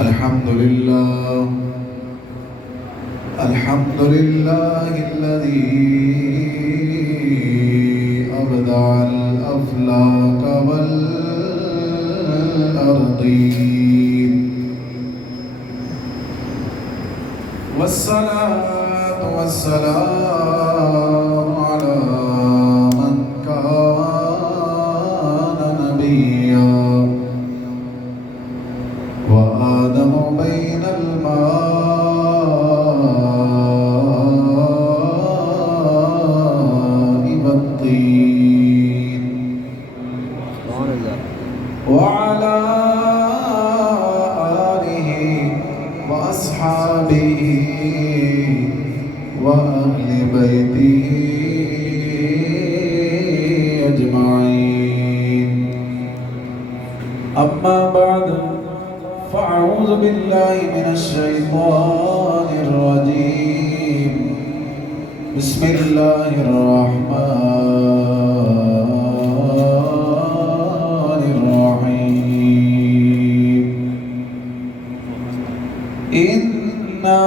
الحمد لله الحمد لله الذي أبدع الأفلاك والأرضين، والصلاة والسلام على من كان نبيا وآدم بين الماء والطين، وعلى آله وأصحابه وأهل بيته أجمعين. أما بعد، فأعوذ بالله من الشيطان الرجيم. بسم الله الرحمن الرحيم. إنا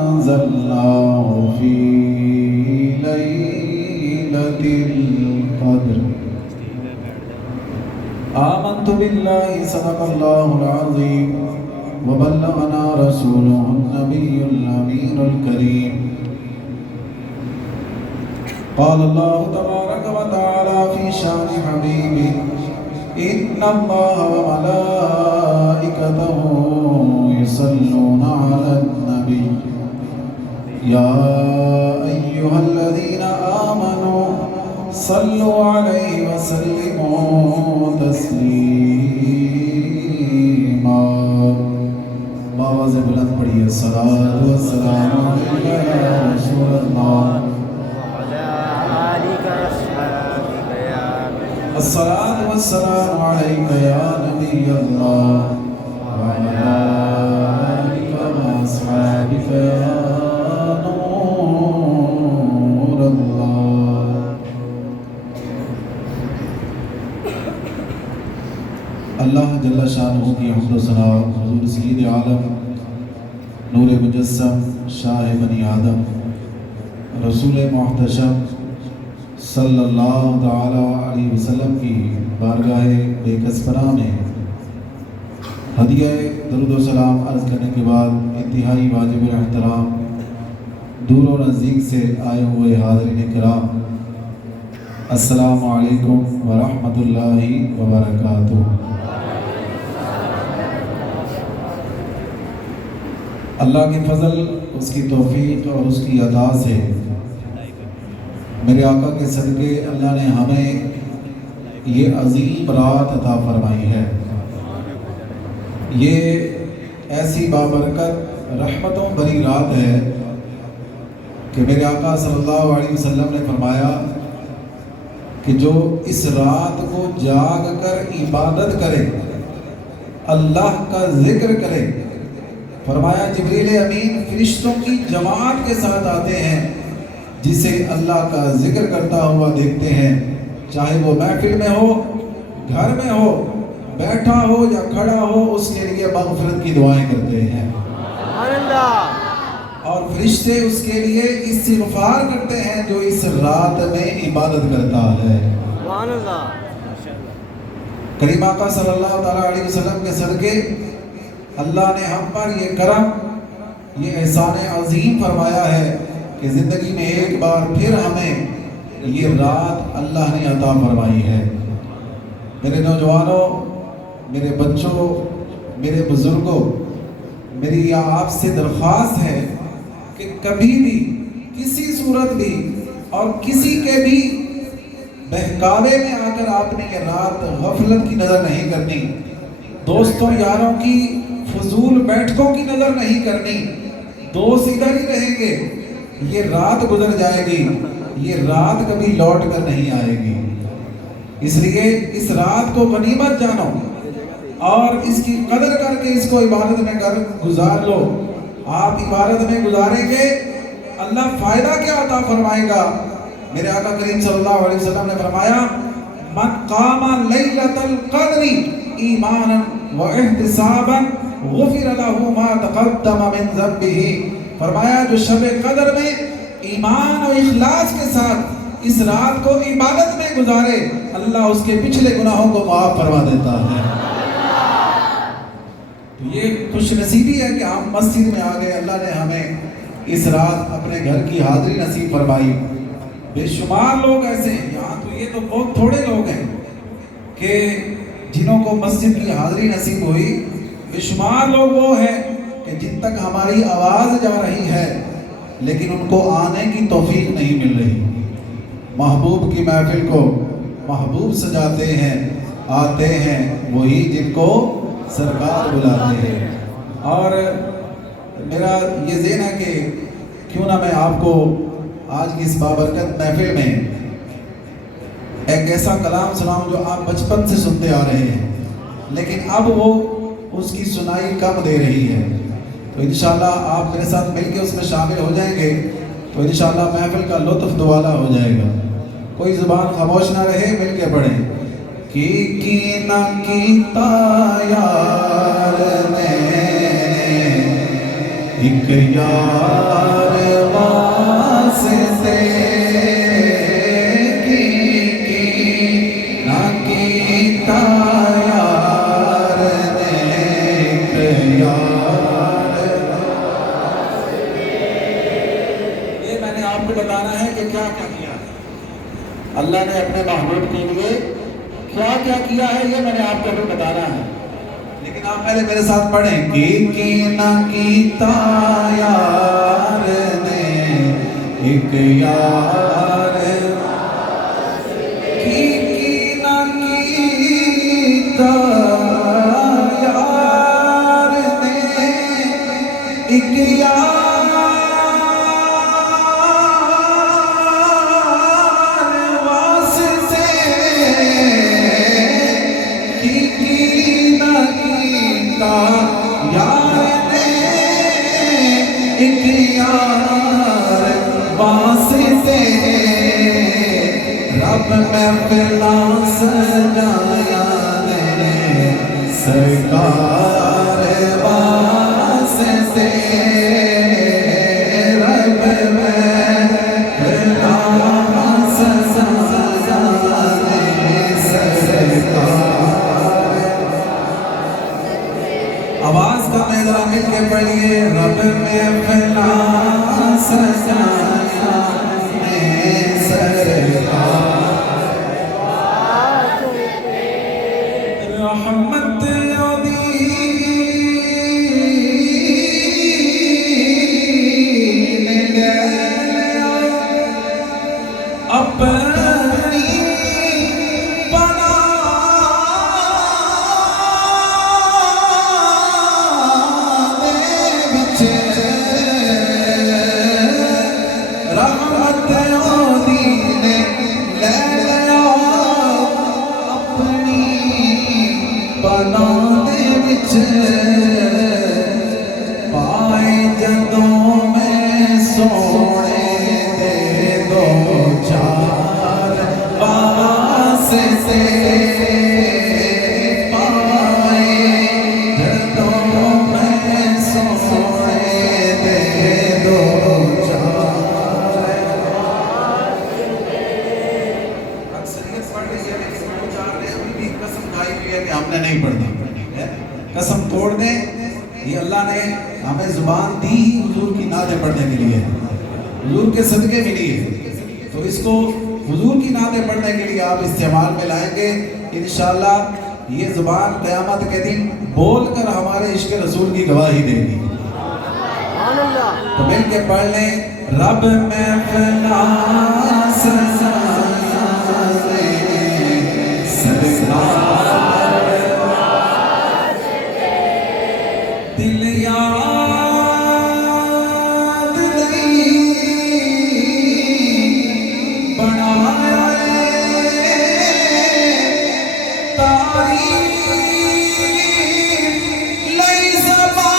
أنزلناه في ليلة القدر. آمنت بالله صدق الله العظيم وبلغنا رسوله النبي الأمين الكريم. قال الله تبارك وتعالى في شان حبيبه: إن الله وملائكته يصلون على النبي يا أيها الذين آمنوا صلوا عليه وسلموا تسلیما. باواز بلند پڑھیے: الصلاۃ والسلام علیک یا رسول اللہ وعلی آلک واصحابک یا الصلاۃ والسلام علیک یا نبی اللہ وعلی آلک واصحابک یا نور اللہ. اللہ جل شانہ کی حمد و ثنا حضور سید عالم نور مجسم شاہ بنی آدم رسول محتشم صلی اللہ تعالی علیہ وسلم کی بارگاہ بے کس پناہ میں ہدیہ درود و سلام عرض کرنے کے بعد انتہائی واجب الاحترام دور و نزدیک سے آئے ہوئے حاضرین کرام، السلام علیکم ورحمۃ اللہ وبرکاتہ. اللہ کی فضل، اس کی توفیق اور اس کی عطا سے میرے آقا کے صدقے اللہ نے ہمیں یہ عظیم رات عطا فرمائی ہے. یہ ایسی بابرکت رحمتوں بھری رات ہے کہ میرے آقا صلی اللہ علیہ وسلم نے فرمایا کہ جو اس رات کو جاگ کر عبادت کرے، اللہ کا ذکر کرے، فرمایا جبریل امین فرشتوں کی جماعت کے ساتھ آتے ہیں، جسے اللہ کا ذکر کرتا ہوا دیکھتے ہیں، چاہے وہ محفل میں ہو، گھر میں ہو، بیٹھا ہو یا کھڑا ہو، اس کے لیے مغفرت کی دعائیں کرتے ہیں. اور فرشتے اس کے لیے استغفار کرتے ہیں جو اس رات میں عبادت کرتا ہے. کریم آقا صلی اللہ تعالیٰ علیہ وسلم کے صدقے اللہ نے ہم پر یہ کرم، یہ احسان عظیم فرمایا ہے کہ زندگی میں ایک بار پھر ہمیں یہ رات اللہ نے عطا فرمائی ہے. میرے نوجوانوں، میرے بچوں، میرے بزرگوں، میری آپ سے درخواست ہے کہ کبھی بھی کسی صورت بھی اور کسی کے بھی بہکاوے میں آ کر آپ نے یہ رات غفلت کی نظر نہیں کرنی، دوستوں یاروں کی فضول بیٹھکوں کی نظر نہیں کرنی. دوست ادھر ہی رہیں گے، یہ رات گزر جائے گی، یہ رات کبھی لوٹ کر نہیں آئے گی. اس لیے اس رات کو غنیمت جانو اور اس کی قدر کر کے اس کو عبادت میں گزار لو. آپ عبادت میں گزاریں گے، اللہ فائدہ کیا عطا فرمائے گا. میرے آقا کریم صلی اللہ علیہ وسلم نے فرمایا من قام لیلۃ القدر ایمانا واحتسابا غفر له ما تقدم من ذنبه. فرمایا جو شب قدر میں ایمان و اخلاص کے ساتھ اس رات کو عبادت میں گزارے اللہ اس کے پچھلے گناہوں کو معاف فرما دیتا ہے. تو یہ خوش نصیبی ہے کہ ہم مسجد میں آ گئے, اللہ نے ہمیں اس رات اپنے گھر کی حاضری نصیب فرمائی. بے شمار لوگ ایسے ہیں یہاں, تو یہ تو بہت تھوڑے لوگ ہیں کہ جنہوں کو مسجد کی حاضری نصیب ہوئی. بے شمار لوگ وہ ہیں کہ جن تک ہماری آواز جا رہی ہے لیکن ان کو آنے کی توفیق نہیں مل رہی. محبوب کی محفل کو محبوب سجاتے ہیں, آتے ہیں وہی جن کو سرکار بلاتے ہیں. اور میرا یہ ذہن ہے کہ کیوں نہ میں آپ کو آج کی اس بابرکت محفل میں ایک ایسا کلام سناؤں جو آپ بچپن سے سنتے آ رہے ہیں لیکن اب وہ اس کی سنائی کم دے رہی ہے. تو انشاءاللہ آپ میرے ساتھ مل کے اس میں شامل ہو جائیں گے تو انشاءاللہ محفل کا لطف دوالا ہو جائے گا. کوئی زبان خاموش نہ رہے, مل کے پڑھیں. کی نہ کیتا یار نے ایک یار واسطے, کی نہ کیتا یار نے ایک یار. یہ میں نے آپ کو بتانا ہے کہ کیا کیا کیا اللہ نے اپنے محبوب کے لیے کیا کیا کیا ہے, یہ میں نے آپ کو ابھی بتانا ہے. لیکن آپ پہلے میرے ساتھ پڑھیں. کی نہ کیتا یار نے ایک یار, کی نہ کیتا یار نے ایک یار رب محفلا سجایا نے سرکار واسطے, رب محفلا سجایا نے سرکار. آواز کا میں ذرا مل کے پڑھیے. رب محفلا سجایا نے سرکار, رحمت اپنی پناہ وچ, رحمت دین لے لیا اپنی پناہ وچ, پائے جدوں میں سونے دے دو چار واسطے, پائے جدوں میں سونے دے دو چار. اکثریت پڑھ رہی ہے لیکن دو چار نے ابھی بھی قسم کھائی ہوئی ہے کہ ہم نے نہیں پڑھنی. قسم توڑ دیں, یہ اللہ نے ہمیں زبان دی ہی حضور کی نعتیں پڑھنے کے لیے, حضور کے صدقے ملی ہے. تو اس کو حضور کی نعتیں پڑھنے کے لیے آپ استعمال میں لائیں گے انشاءاللہ. یہ زبان قیامت کے دن بول کر ہمارے عشق رسول کی گواہی دے گی. تو مل کے پڑھ لیں. رب محفلا سجایا نے سرکار, دل یاد نہیں بنایا تاریخ لئی زبان,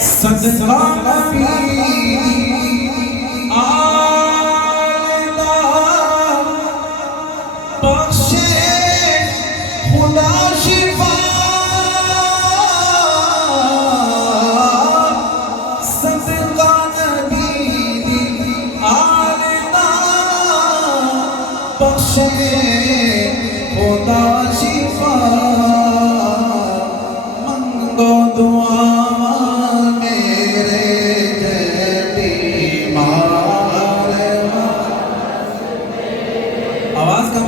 صدقہ نبی آلدہ بخشے خدا شفا صدقہ نبی آلدہ بخشے خدا شفا منگو دعا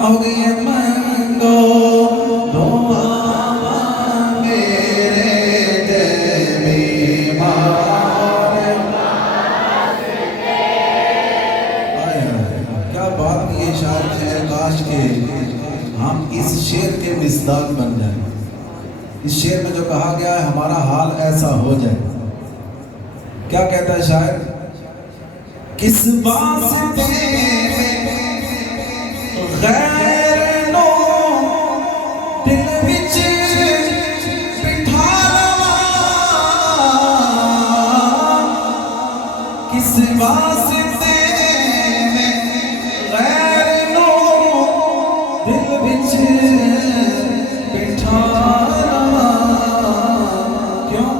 ہو گئی ہے منگو دعا میرے بیمار کیا بات کی ہے شاعر ہے کاش کے ہم اس شعر کے مصداق بن جائیں اس شعر میں جو کہا گیا ہے ہمارا حال ایسا ہو جائے کیا کہتا ہے شاعر کس واسطے غیر نو دل وچ بٹھا لواں کس واسطے غیر نو دل وچ بٹھا لواں کیوں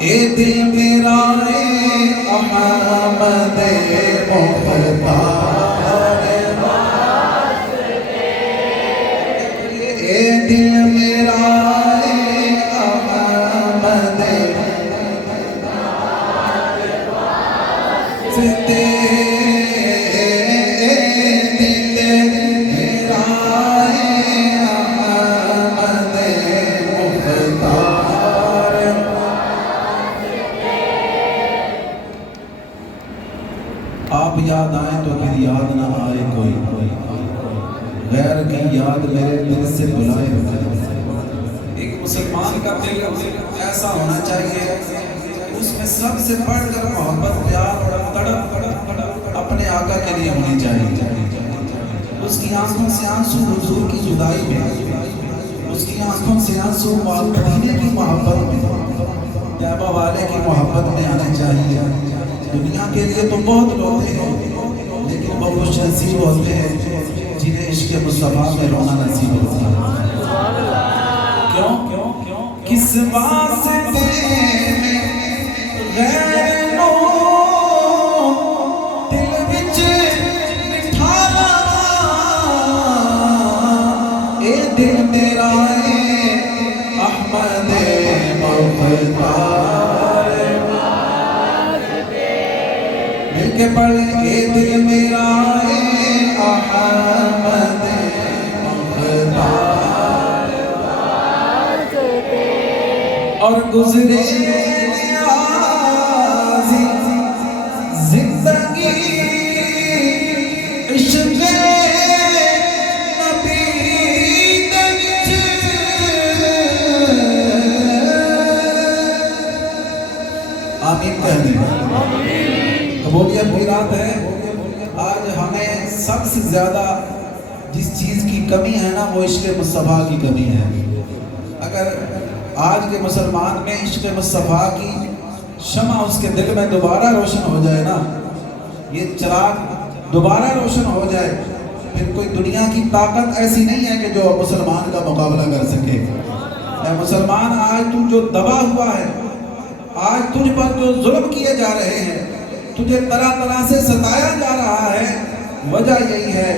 اے دل میرا اے احمد مختار دل میرا احمد ستے دل میرا احمد مختار آپ یاد آئیں تو پھر یاد نہ آئے کوئی غیر کی یاد میرے دل سے بلائے ایک مسلمان کا دل ایسا ہونا چاہیے اس میں سب سے بڑھ کر محبت پیار اور تڑپ اپنے آقا کے لیے ہونی چاہیے اس کی آنکھوں سے آنسو حضور کی جدائی میں اس کی آنکھوں سے آنسو مدینے کی محبت میں طیبہ والے کی محبت میں آنا چاہیے دنیا کے لیے تو بہت روتے ہیں لیکن وہ خوش نصیب ہوتے ہیں جنہیں عشق مصطفیٰ میں رونا نصیب ہوتا ہے کیوں کس واسطے غیر نو دل وچ بٹھا لواں اے دل میرا اے احمد مختار مل کے پڑھ اے دل میرا اے احمد مختار اور گزرے نیازی زندگی عشق نبی دنچ آمین کہنے قبولیت کی رات ہے آج ہمیں سب سے زیادہ جس چیز کی کمی ہے نا وہ عشق مصطفیٰ کی کمی ہے اگر آج کے مسلمان میں عشق مصطفیٰ کی شمع اس کے دل میں دوبارہ روشن ہو جائے نا یہ چراغ دوبارہ روشن ہو جائے پھر کوئی دنیا کی طاقت ایسی نہیں ہے کہ جو مسلمان کا مقابلہ کر سکے اے مسلمان آج تو جو دبا ہوا ہے آج تجھ پر جو ظلم کیے جا رہے ہیں تجھے طرح طرح سے ستایا جا رہا ہے وجہ یہی ہے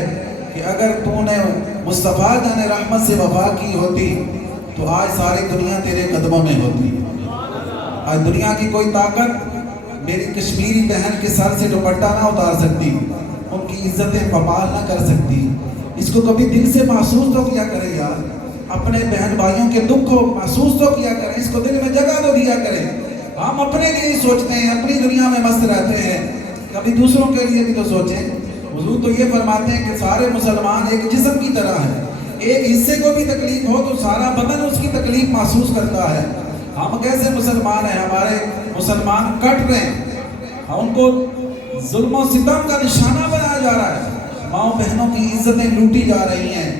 کہ اگر تو نے مصطفیٰ جان رحمت سے وفا کی ہوتی تو آج ساری دنیا تیرے قدموں میں ہوتی آج دنیا کی کوئی طاقت میری کشمیری بہن کے سر سے دوپٹہ نہ اتار سکتی ان کی عزتیں پامال نہ کر سکتی اس کو کبھی دل سے محسوس تو کیا کرے یار اپنے بہن بھائیوں کے دکھ کو محسوس تو کیا کریں اس کو دل میں جگہ تو دیا کریں ہم اپنے لیے ہی سوچتے ہیں اپنی دنیا میں مست رہتے ہیں کبھی دوسروں کے لیے بھی تو سوچیں حضور تو یہ فرماتے ہیں کہ سارے مسلمان ایک جسم کی طرح ہیں ایک حصے کو بھی تکلیف ہو تو سارا بدن اس کی تکلیف محسوس کرتا ہے ہم کیسے مسلمان ہیں ہمارے مسلمان کٹ رہے ہیں ان کو ظلم و ستم کا نشانہ بنایا جا رہا ہے ماؤں بہنوں کی عزتیں لوٹی جا رہی ہیں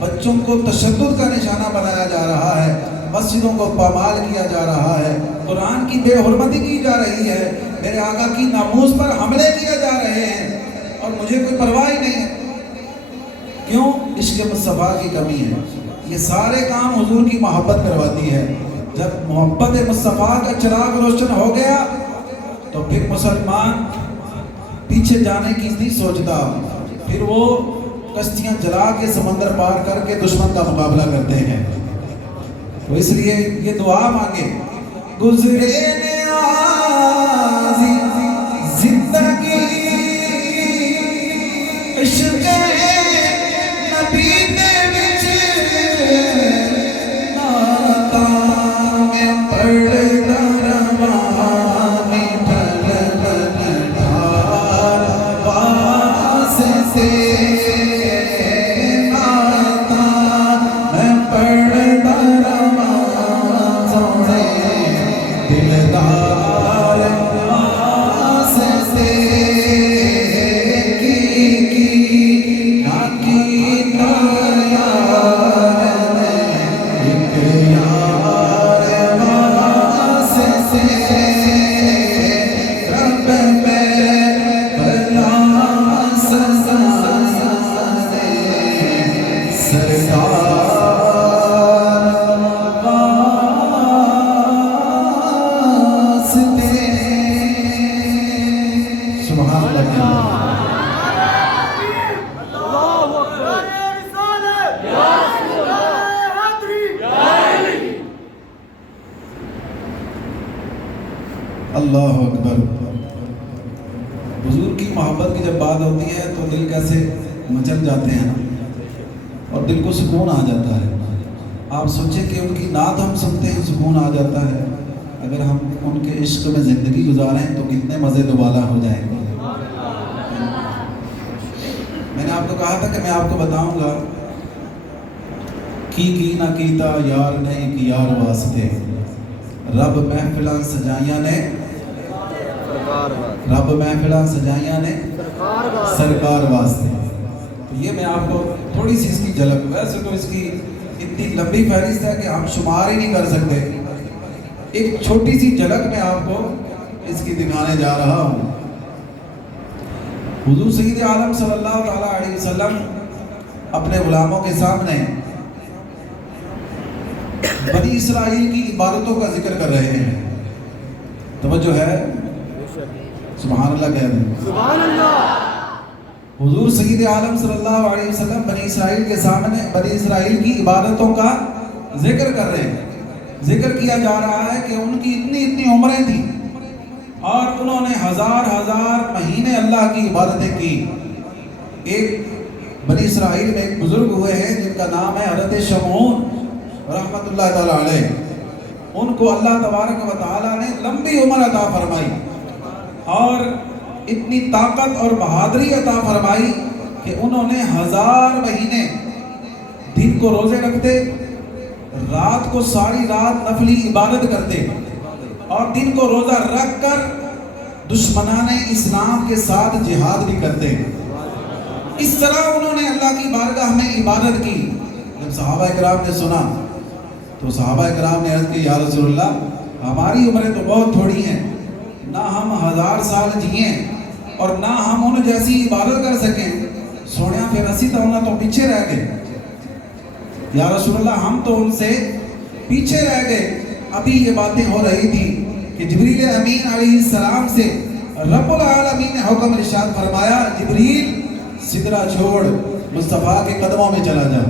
بچوں کو تشدد کا نشانہ بنایا جا رہا ہے مسجدوں کو پامال کیا جا رہا ہے قرآن کی بے حرمتی کی جا رہی ہے، میرے آقا کی ناموس پر حملے کیے جا رہے ہیں اور مجھے کوئی پرواہ ہی نہیں ہے۔ کیوں؟ عشق مصطفیٰ کی کمی ہے۔ یہ سارے کام حضور کی محبت کرواتی ہے۔ جب محبت مصطفیٰ کا چراغ روشن ہو گیا تو پھر مسلمان پیچھے جانے کی نہیں سوچتا، پھر وہ کشتیاں جلا کے سمندر پار کر کے دشمن کا مقابلہ کرتے ہیں۔ تو اس لیے یہ دعا مانگے، گزرے نیازی زندگی عشق نبی دے وچ ناتا میں پڑھدا رواں میٹھل بلڈار واسطے ناتا میں پڑھدا رواں سونے دلدار واسطے کی نا یار ایک یار واسطے رب میں بلا سزا سرکار واسطے۔ سبحان اللہ۔ اللہ اکبر۔ حضور کی محبت کی جب بات ہوتی ہے تو دل کیسے مچل جاتے ہیں اور دل کو سکون آ جاتا ہے۔ آپ سوچیں کہ ان کی نعت ہم سنتے ہیں سکون آ جاتا ہے، اگر ہم ان کے عشق میں زندگی گزاریں تو کتنے مزے دوبالا ہو جائیں گے۔ میں نے آپ کو کہا تھا کہ میں آپ کو بتاؤں گا کی نہ کیتا یار نے ایک یار واسطے، رب محفلاں سجائیاں نے، رب محفلاں سجائیاں نے سرکار واسطے۔ تو یہ میں آپ کو تھوڑی سی اس کی جھلک، ویسے تو اس کی اتنی لمبی فہرست ہے کہ ہم شمار ہی نہیں کر سکتے، ایک چھوٹی سی جھلک میں آپ کو اس کی دکھانے جا رہا ہوں۔ حضور سید عالم صلی اللہ تعالیٰ علیہ وسلم اپنے غلاموں کے سامنے بنی اسرائیل کی عبادتوں کا ذکر کر رہے ہیں۔ توجہ ہے؟ سبحان اللہ کہہ دیں۔ سبحان اللہ۔ حضور سید عالم صلی اللہ علیہ وسلم بنی اسرائیل کے سامنے بنی اسرائیل کی عبادتوں کا ذکر کر رہے ہیں۔ ذکر کیا جا رہا ہے کہ ان کی اتنی عمریں تھیں اور انہوں نے ہزار مہینے اللہ کی عبادتیں کی۔ ایک بنی اسرائیل میں ایک بزرگ ہوئے ہیں جن کا نام ہے حضرت شمعون رحمت اللہ تعالیٰ علیہ۔ ان کو اللہ تبارک و تعالیٰ نے لمبی عمر عطا فرمائی اور اتنی طاقت اور بہادری عطا فرمائی کہ انہوں نے 1000 مہینے دن کو روزے رکھتے، رات کو ساری رات نفلی عبادت کرتے اور دن کو روزہ رکھ کر دشمنان اسلام کے ساتھ جہاد بھی کرتے۔ اس طرح انہوں نے اللہ کی بارگاہ میں عبادت کی۔ جب صحابہ کرام نے سنا تو صحابہ کرام نے عرض کی، یا رسول اللہ ہماری عمریں تو بہت تھوڑی ہیں، نہ ہم 1000 سال جئیں اور نہ ہم ان جیسی عبادت کر سکیں، سونے پھر اسی تو انہوں تو پیچھے رہ گئے۔ یا رسول اللہ ہم تو ان سے پیچھے رہ گئے۔ ابھی یہ باتیں ہو رہی تھی کہ جبریل امین علیہ السلام سے رب العالمین نے حکم ارشاد فرمایا، جبریل سدرہ چھوڑ مصطفیٰ کے قدموں میں چلا جا۔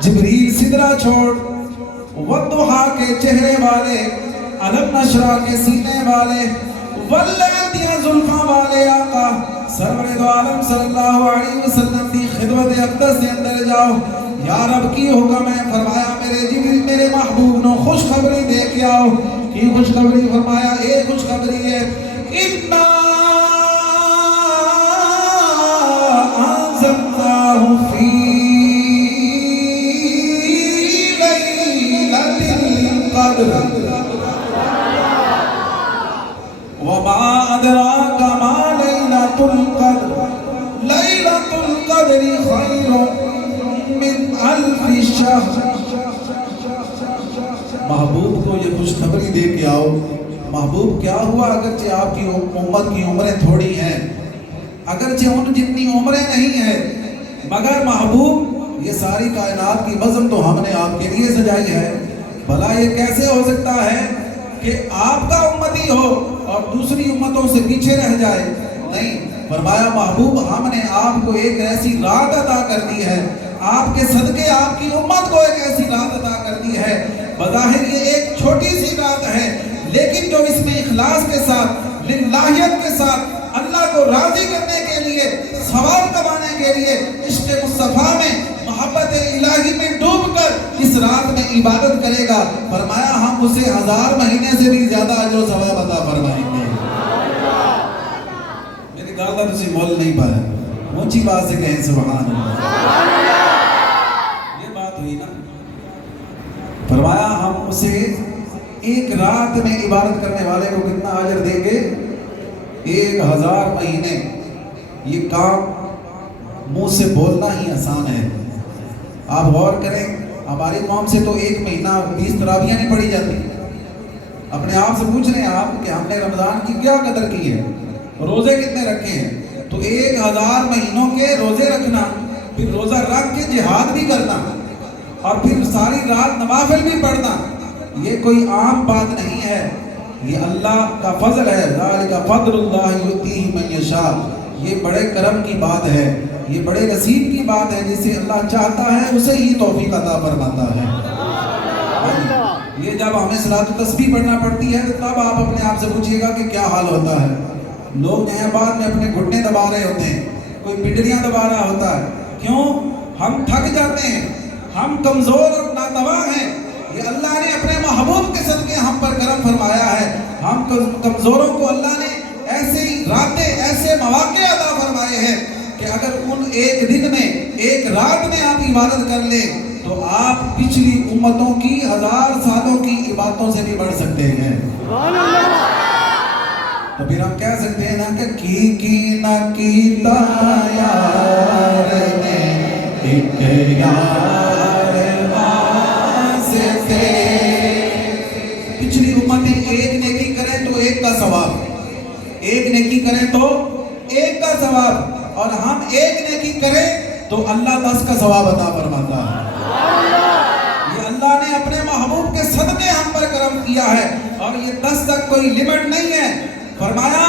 جبریل سدرہ چھوڑ، والضحیٰ کے چہرے والے، علم نشرہ کے سینے والے، واللیدیاں زلفاں والے آقا سرور دو عالم صلی اللہ علیہ وسلم کی خدمت اقدس سے اندر جاؤ۔ یا رب کی حکم ہے، فرمایا میرے جبریل میرے محبوب نو خوشخبری دے کے آؤ۔ کی خوشخبری؟ فرمایا ایک خوشخبری ہے، اِنَّا أَنزَلْنَاهُ فِي لَيْلَةِ الْقَدْرِ وَمَا أَدْرَاكَ مَا لَيْلَةُ الْقَدْرِ لَيْلَةُ الْقَدْرِ خَيْرٌ مِّنْ أَلْفِ شَهْرٍ۔ محبوب کو یہ خوشخبری دے کے آؤ۔ محبوب کیا ہوا اگرچہ آپ کی امت کی عمریں تھوڑی ہیں، اگرچہ ان جتنی عمریں نہیں ہیں، مگر محبوب یہ ساری کائنات کی بزم تو ہم نے آپ کے لیے سجائی ہے۔ بھلا یہ کیسے ہو سکتا ہے کہ آپ کا امتی ہو اور دوسری امتوں سے پیچھے رہ جائے؟ نہیں، فرمایا محبوب ہم نے آپ کو ایک ایسی رات عطا کر دی ہے، آپ کے صدقے آپ کی امت کو ایک ایسی رات عطا کر دی ہے۔ بظاہر یہ ایک چھوٹی سی رات ہے، لیکن جو اس میں اخلاص کے ساتھ، للہیت کے ساتھ، اللہ کو راضی کرنے کے لیے، ثواب کمانے کے لیے، عشق مصطفیٰ میں، محبت الہی میں ڈوب کر اس رات میں عبادت کرے گا، فرمایا ہم اسے 1000 مہینے سے بھی زیادہ اجر و ثواب عطا فرمائیں گے۔ میری گل کا تسی مول نہیں پایا، اونچی بات سے کہیں سبحان اللہ۔ یہ بات ہوئی نا، فرمایا ہم اسے ایک رات میں عبادت کرنے والے کو کتنا اجر دیں گے؟ 1000 مہینے۔ یہ کام منہ سے بولنا ہی آسان ہے، آپ غور کریں، ہماری قوم سے تو ایک مہینہ 20 تراویحیں نہیں پڑھی جاتی۔ اپنے آپ سے پوچھ رہے ہیں آپ کہ ہم نے رمضان کی کیا قدر کی ہے، روزے کتنے رکھے ہیں؟ تو 1000 مہینوں کے روزے رکھنا، پھر روزہ رکھ کے جہاد بھی کرنا، اور پھر ساری رات نوافل بھی پڑھنا، یہ کوئی عام بات نہیں ہے، یہ اللہ کا فضل ہے۔ ذالک فضل اللہ یؤتیہ من یشاء، یہ بڑے کرم کی بات ہے، یہ بڑے نصیب کی بات ہے، جسے اللہ چاہتا ہے اسے ہی توفیق عطا فرماتا ہے۔ یہ جب ہمیں صلاۃ التسبیح پڑھنا پڑتی ہے تو تب آپ اپنے آپ سے پوچھئے گا کہ کیا حال ہوتا ہے۔ لوگ نئے بعد میں اپنے گھٹنے دبا رہے ہوتے ہیں، کوئی پنڈلیاں دبا رہا ہوتا ہے، کیوں؟ ہم تھک جاتے ہیں، ہم کمزور اور ناتواں ہیں۔ یہ اللہ نے اپنے محبوب کے صدقے ہم پر کرم فرمایا ہے۔ ہم کمزوروں کو اللہ نے ایسی راتیں، ایسے مواقع عطا فرمائے ہیں کہ اگر ان ایک دن میں، ایک رات میں آپ عبادت کر لیں تو آپ پچھلی امتوں کی 1000 سالوں کی عبادتوں سے بھی بڑھ سکتے ہیں۔ تو پھر ہم کہہ سکتے ہیں نا کہ نہ کیتا یار نے ایک یار واسطے۔ پچھلی امتیں ایک نیکی کریں تو ایک کا ثواب، ایک نیکی کریں تو ایک کا ثواب، اور ہم ایک نیکی کریں تو اللہ 10 کا ثواب عطا فرماتا ہے۔ یہ اللہ نے اپنے محبوب کے صدقے ہم پر کرم کیا ہے، اور یہ 10 تک کوئی لمٹ نہیں ہے۔ فرمایا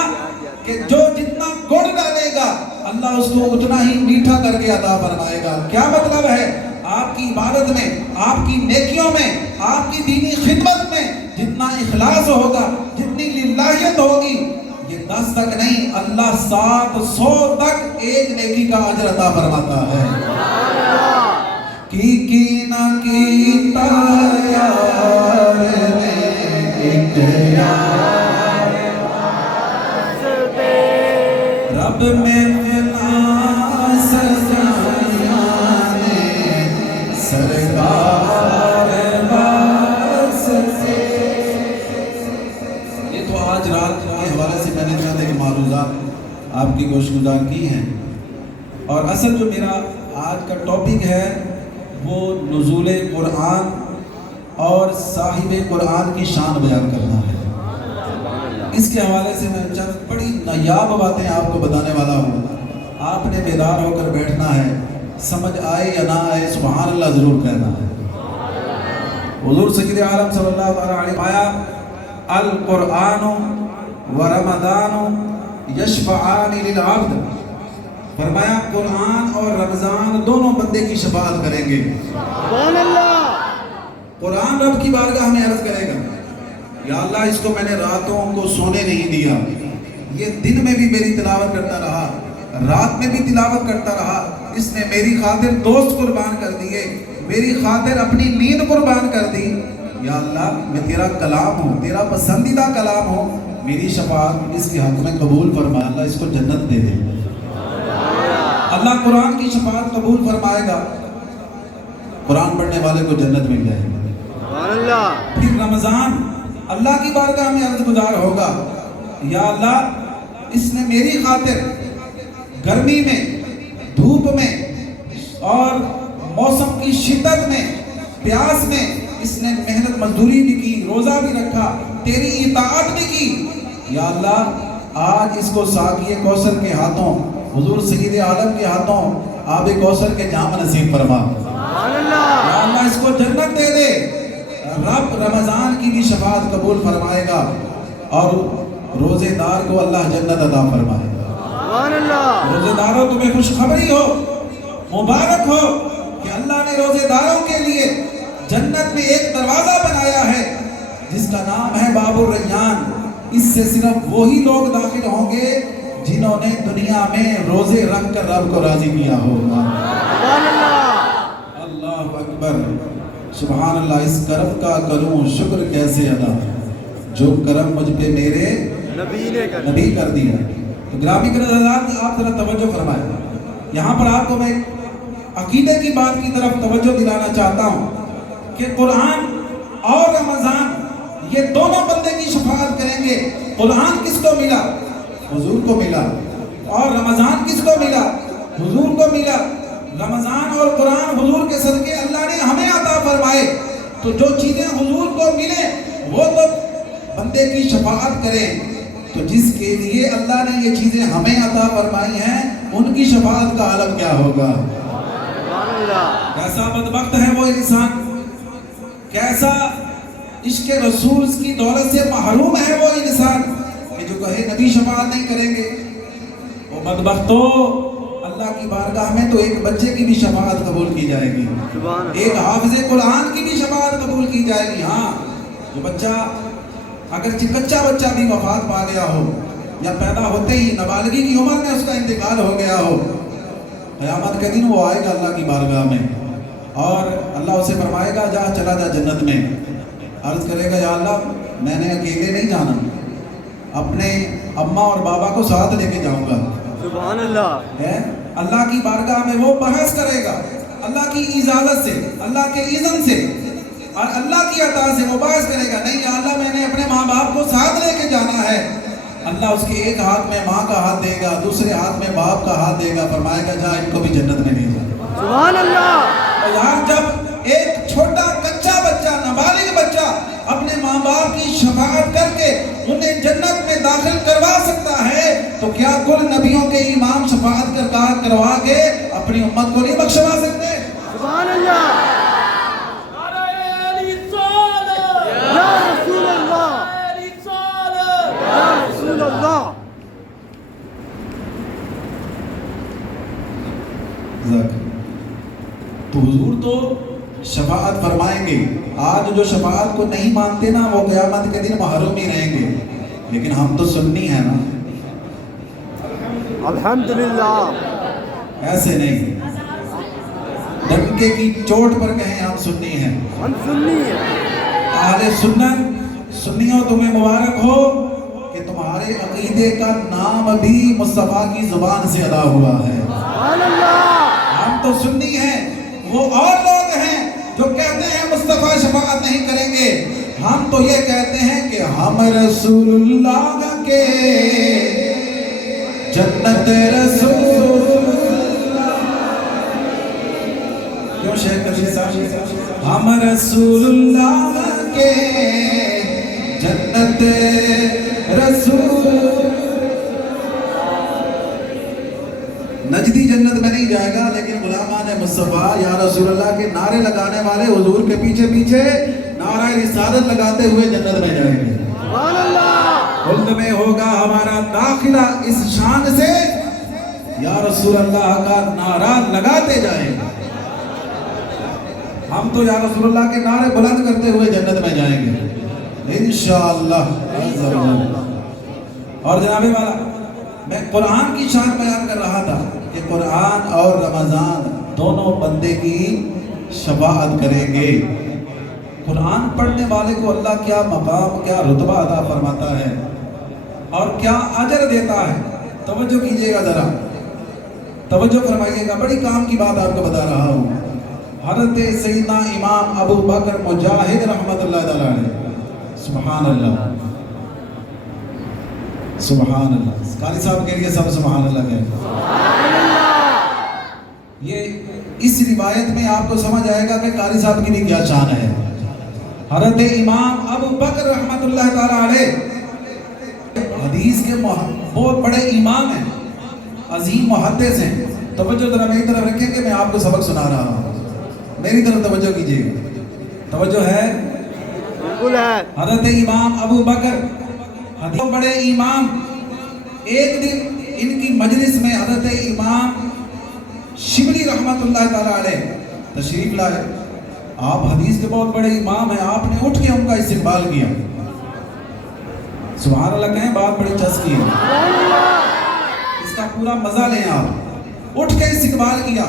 کہ جو جتنا گڑ ڈالے گا اللہ اس کو اتنا ہی میٹھا کر کے عطا فرمائے گا۔ کیا مطلب ہے؟ آپ کی عبادت میں، آپ کی نیکیوں میں، آپ کی دینی خدمت میں جتنا اخلاص ہوگا، جتنی للہیت ہوگی، یہ 10 تک نہیں، اللہ 700 تک ایک نیکی کا اجر عطا فرماتا ہے۔ کی نہ کیتا یار نے ایک یار واسطے، رب میں ملا سجایا نے سرکار واسطے۔ یہ تو آج رات کے حوالے سے میں نے چاہتے کہ معروضات آپ کی گوش گزار کی ہیں، اور اصل جو میرا آج کا ٹاپک ہے وہ نزول قرآن اور صاحب قرآن کی شان بیان کرنا ہے۔ اس کے حوالے سے میں چند بڑی نایاب باتیں آپ کو بتانے والا ہوں، آپ نے بیدار ہو کر بیٹھنا ہے، سمجھ آئے یا نہ آئے سبحان اللہ ضرور کہنا ہے۔ حضور سید عالم صلی اللہ علیہ وسلم آیا القرآن و رمضان یشفعان للعبد، فرمایا قرآن اور رمضان دونوں بندے کی شفاعت کریں گے۔ سبحان اللہ۔ قرآن رب کی بارگاہ میں عرض کرے گا یا اللہ اس کو میں نے راتوں کو سونے نہیں دیا، یہ دن میں بھی میری تلاوت کرتا رہا، رات میں بھی تلاوت کرتا رہا، اس نے میری خاطر دوست قربان کر دیے، میری خاطر اپنی نیند قربان کر دی، یا اللہ میں تیرا کلام ہوں، تیرا پسندیدہ کلام ہوں، میری شفاعت اس کے حق میں قبول فرما، اللہ اس کو جنت دے دے۔ اللہ قرآن کی شفاعت قبول فرمائے گا، قرآن پڑھنے والے کو جنت مل جائے گا۔ پھر رمضان اللہ کی بارگاہ میں عرض گزار ہوگا یا اللہ اس نے میری خاطر گرمی میں، دھوپ میں اور موسم کی شدت میں، پیاس میں اس نے محنت مزدوری بھی کی, روزہ بھی رکھا, تیری اطاعت بھی کی. یا اللہ آج اس کو ساقی کوثر کے ہاتھوں, حضور سید عالم کے ہاتھوں آب کوثر کے جام نصیب فرما. یا اللہ اس کو جنت دے دے. رب رمضان کی بھی شفاعت قبول فرمائے گا اور روزے دار کو اللہ جنت عطا فرمائے گا. روزے داروں تمہیں خوشخبری ہو, مبارک ہو کہ اللہ نے روزے داروں کے لیے جنت میں ایک دروازہ بنایا ہے جس کا نام ہے باب الریان. اس سے صرف وہی لوگ داخل ہوں گے جنہوں نے دنیا میں روزے رکھ کر رب کو راضی کیا ہوگا. اللہ اکبر, سبحان اللہ. اس کرم کا کروں شکر کیسے ادا, جو کرم مجھ پہ میرے نبی کر دیا. تو گرامی حضرات آپ ذرا توجہ فرمائیں. یہاں پر آپ کو میں عقیدے کی بات کی طرف توجہ دلانا چاہتا ہوں کہ قرآن اور رمضان یہ دونوں بندے کی شفاعت کریں گے. قرآن کس کو ملا؟ حضور کو ملا. اور رمضان کس کو ملا؟ حضور کو ملا. رمضان اور قرآن حضور کے صدقے اللہ نے ہمیں عطا فرمائے. تو جو چیزیں حضور کو ملے وہ تو بندے کی شفاعت کریں. تو جس کے لیے اللہ نے یہ چیزیں ہمیں عطا فرمائی ہیں ان کی شفاعت کا عالم کیا ہوگا. کیسا بدبخت ہے وہ انسان, کیسا عشق رسول کی دولت سے محروم ہے وہ انسان کہ جو کہے نبی شفاعت نہیں کریں گے. وہ بدبختو, اللہ کی بارگاہ میں تو ایک بچے کی بھی شفاعت قبول کی جائے گی, ایک حافظ قرآن کی بھی شفاعت قبول کی جائے گی. ہاں, جو بچہ اگر کچا بچہ بھی وفات پا گیا ہو یا پیدا ہوتے ہی نابالغی کی عمر میں اس کا انتقال ہو گیا ہو, قیامت کے دن وہ آئے گا اللہ کی بارگاہ میں اور اللہ اسے فرمائے گا جا چلا جا جنت میں. عرض کرے گا یا اللہ میں نے اکیلے نہیں جانا, اپنے اماں اور بابا کو ساتھ لے کے جاؤں گا. سبحان اللہ. اللہ کی بارگاہ میں وہ بحث کرے گا اللہ کی اجازت سے, اللہ کے اذن سے اور اللہ کی عطا سے. وہ بحث کرے گا نہیں یا اللہ میں نے اپنے ماں باپ کو ساتھ لے کے جانا ہے. اللہ اس کے ایک ہاتھ میں ماں کا ہاتھ دے گا, دوسرے ہاتھ میں باپ کا ہاتھ دے گا, فرمائے گا جا ان کو بھی جنت میں لے جا. سبحان اللہ. اور یار جب ایک چھوٹا کچا بچہ, نابالغ بچہ اپنے ماں باپ کی شفاعت کر کے انہیں جنت میں داخل کروا سکتا ہے تو کیا کل نبیوں کے امام شفاعت کروا کے اپنی امت کو نہیں بخشوا سکتے؟ سبحان اللہ. یا رسول اللہ, یا رسول اللہ. تو حضور تو شفاعت فرمائیں گے. آج جو شفاعت کو نہیں مانتے نا وہ قیامت کے دن محروم ہی رہیں گے. لیکن ہم تو سنی ہیں نا, الحمدللہ. ایسے نہیں ڈنکے کی چوٹ پر کہیں ہم سنی ہیں, ہم سنی ہیں. اہل سنت سنیوں تمہیں مبارک ہو کہ تمہارے عقیدے کا نام بھی مصطفیٰ کی زبان سے ادا ہوا ہے. سبحان اللہ. ہم تو سنی ہیں, وہ اور لوگ ہیں جو کہتے ہیں مصطفیٰ شفاعت نہیں کریں گے. ہم تو یہ کہتے ہیں کہ ہم رسول اللہ کے جنت رسول کیوں شیخ کشی صاحب, ہم رسول اللہ کے جنت رسول. نجدی جنت میں نہیں جائے گا لیکن غلامان مصطفیٰ یا رسول اللہ کے نعرے لگانے والے حضور کے پیچھے پیچھے نعرہ رسالت لگاتے ہوئے جنت میں جائیں گے. سبحان اللہ. خلد میں ہوگا ہمارا داخلہ اس شان سے یا رسول اللہ کا نعرہ لگاتے جائیں گے. ہم تو یا رسول اللہ کے نعرے بلند کرتے ہوئے جنت میں جائیں گے انشاءاللہ. اور جناب والا میں قرآن کی شان بیان کر رہا تھا کہ قرآن اور رمضان دونوں بندے کی شفاعت کریں گے. قرآن پڑھنے والے کو اللہ کیا مقام, کیا رتبہ عطا فرماتا ہے اور کیا اجر دیتا ہے. توجہ کیجئے گا, ذرا توجہ فرمائیے گا. بڑی کام کی بات آپ کو بتا رہا ہوں. حضرت سیدنا امام ابو بکر مجاہد رحمت اللہ تعالی علیہ, سبحان اللہ سبحان اللہ. قاری صاحب کے لیے سب سبحان اللہ کہیں. یہ اس روایت میں آپ کو سمجھ آئے گا کہ قاری صاحب کی بھی کیا شان ہے. حضرت امام ابو بکر رحمت اللہ تعالی علیہ حدیث کے بہت بڑے امام ہیں، عظیم محدث ہیں. توجہ ذرا میری طرف رکھیں کہ میں آپ کو سبق سنا رہا ہوں، میری طرف توجہ کیجیے گا. توجہ ہے؟ بالکل ہے. حضرت امام ابو بکر حدیث بڑے امام. ایک دن ان کی مجلس میں حضرت امام شبلی رحمت اللہ تعالی علیہ تشریف لائے. آپ حدیث کے بہت بڑے امام ہیں، آپ نے اٹھ کے ان کا استقبال کیا. سبحان اللہ کہیں، بات بڑی چسکی ہے، اس کا پورا مزہ لیں. آپ اٹھ کے استقبال کیا.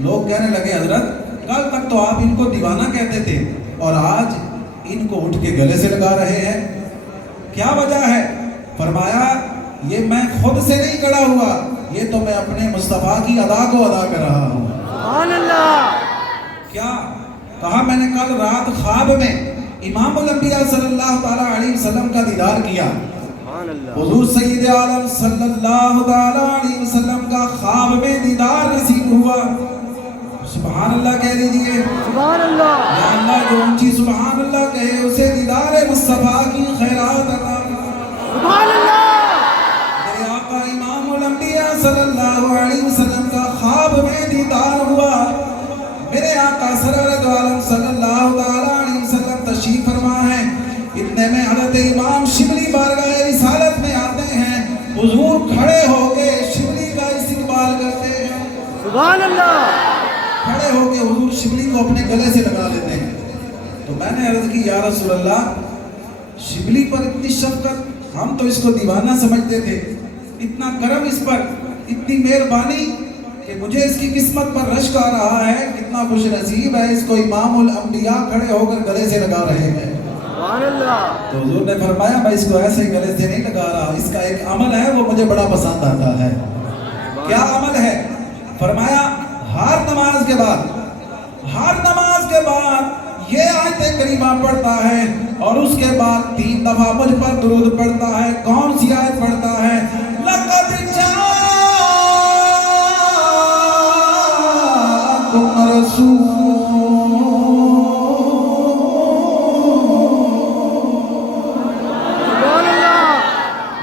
لوگ کہنے لگے حضرت کل تک تو آپ ان کو دیوانہ کہتے تھے اور آج ان کو اٹھ کے گلے سے لگا رہے ہیں، کیا وجہ ہے؟ فرمایا یہ میں خود سے نہیں کھڑا ہوا، یہ تو میں اپنے مصطفیٰ کی ادا کو ادا کر رہا ہوں. سبحان اللہ. کیا کہا؟ میں نے کل رات خواب میں امام الانبیاء صلی اللہ تعالی علیہ وسلم کا دیدار کیا. سبحان اللہ. حضور سید عالم صلی اللہ تعالی علیہ وسلم کا خواب میں دیدار نصیب ہوا. سبحان اللہ کہہ لیجیے. سبحان اللہ. یا اللہ جو اونچی سبحان اللہ کہے اسے دیدار مصطفیٰ کی خیرات عطا فرما. سبحان اللہ. میرے آقا امام الانبیاء صلی اللہ علیہ وسلم کا خواب میں دیدار ہوا. میرے آقا سرورت عالم صلی اللہ تعالی علیہ وسلم تشریف فرما ہے. اتنے میں حضرت امام شبلی بارگاہ رسالت میں آتے ہیں. حضور کھڑے ہو کے شبلی کا استقبال کرتے ہیں. سبحان اللہ. کھڑے ہو کے حضور شبلی کو اپنے گلے سے لگا لیتے ہیں. تو میں نے عرض کی یا رسول اللہ شبلی پر اتنی شفقت، ہم تو اس کو دیوانہ سمجھتے تھے، اتنا کرم اس پر، اتنی مہربانی کہ مجھے اس کی قسمت پر رشک آ رہا ہے. کتنا خوش نصیب ہے، اس کو امام الانبیاء کھڑے ہو کر گلے سے لگا رہے ہیں. سبحان اللہ. تو حضور نے فرمایا میں اس کو ایسے ہی گلے سے نہیں لگا رہا، اس کا ایک عمل ہے وہ مجھے بڑا پسند آتا ہے. کیا عمل ہے؟ فرمایا ہر نماز کے بعد یہ آیت کریمہ پڑھتا ہے اور اس کے بعد 3 دفعہ مجھ پر درود پڑھتا ہے. کون سی آیت پڑھتا ہے؟ لقد جاءکم رسول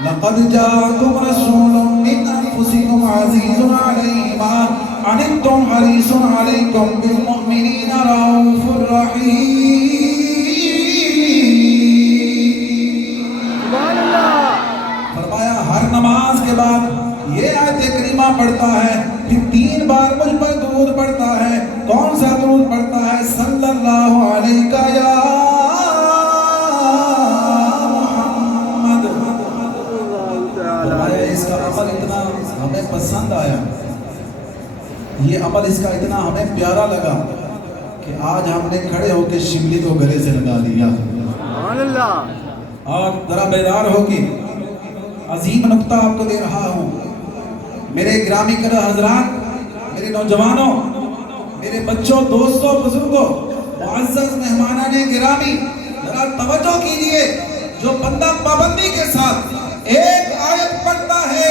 لقد جاءكم رسول من أنفسكم عزيز عليه ما عنتم حريص عليكم بالمؤمنين رؤوف رحيم. فرمایا ہر نماز کے بعد یہ آیت کریمہ پڑھتا ہے، پھر 3 بار مجھ پر درود پڑھتا ہے. کون سا درود پڑھتا ہے؟ صلی اللہ علیہ یا اس کا عمل اتنا ہمیں پسند آیا، یہ عمل اس کا اتنا ہمیں پیارا لگا کہ آج ہم نے کھڑے ہو کے شبلی کو گلے سے لگا دیا. سبحان اللہ. اور ذرا بیدار ہو کے عظیم نقطہ آپ کو دے رہا ہوں. میرے گرامی قدر حضرات، میرے نوجوانوں، میرے بچوں، دوستوں، بزرگوں، معزز مہمانان گرامی، ذرا توجہ کیجئے. جو بندہ پابندی کے ساتھ ایک آیت پڑھتا ہے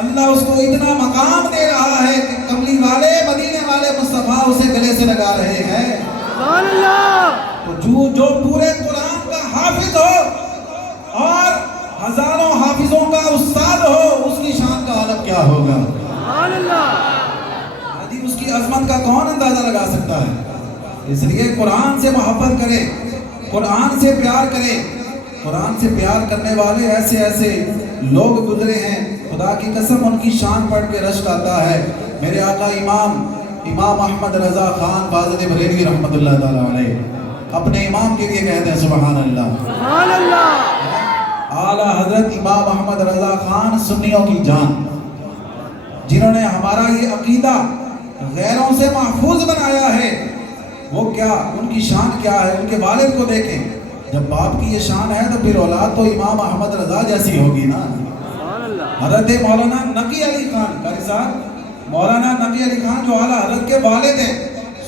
اللہ اس کو اتنا مقام دے رہا ہے کہ کملی والے مدینے والے مصطفیٰ اسے گلے سے لگا رہے ہیں. سبحان اللہ. تو جو پورے قرآن کا حافظ ہو اور ہزاروں حافظوں کا استاد ہو، اس کی شان کا عالم کیا ہوگا؟ سبحان اللہ. آدھی اس کی عظمت کا کون اندازہ لگا سکتا ہے؟ اس لیے قرآن سے محبت کرے، قرآن سے پیار کرے. قرآن سے پیار کرنے والے ایسے لوگ گزرے ہیں، خدا کی قسم ان کی شان پڑھ کے رشک آتا ہے. میرے آقا امام احمد رضا خان بازد بریلوی رحمت اللہ تعالی علیہ اپنے امام کے لیے کہتے ہیں سبحان اللہ. سبحان اللہ. اعلیٰ حضرت امام احمد رضا خان سنیوں کی جان، جنہوں نے ہمارا یہ عقیدہ غیروں سے محفوظ بنایا ہے. وہ کیا، ان کی شان کیا ہے؟ ان کے والد کو دیکھیں. جب باپ کی یہ شان ہے تو پھر اولاد تو امام احمد رضا جیسی ہوگی نا. حضرت مولانا نقی علی خان قاری صاحب، مولانا نقی علی خان جو اعلیٰ حضرت کے والد ہیں،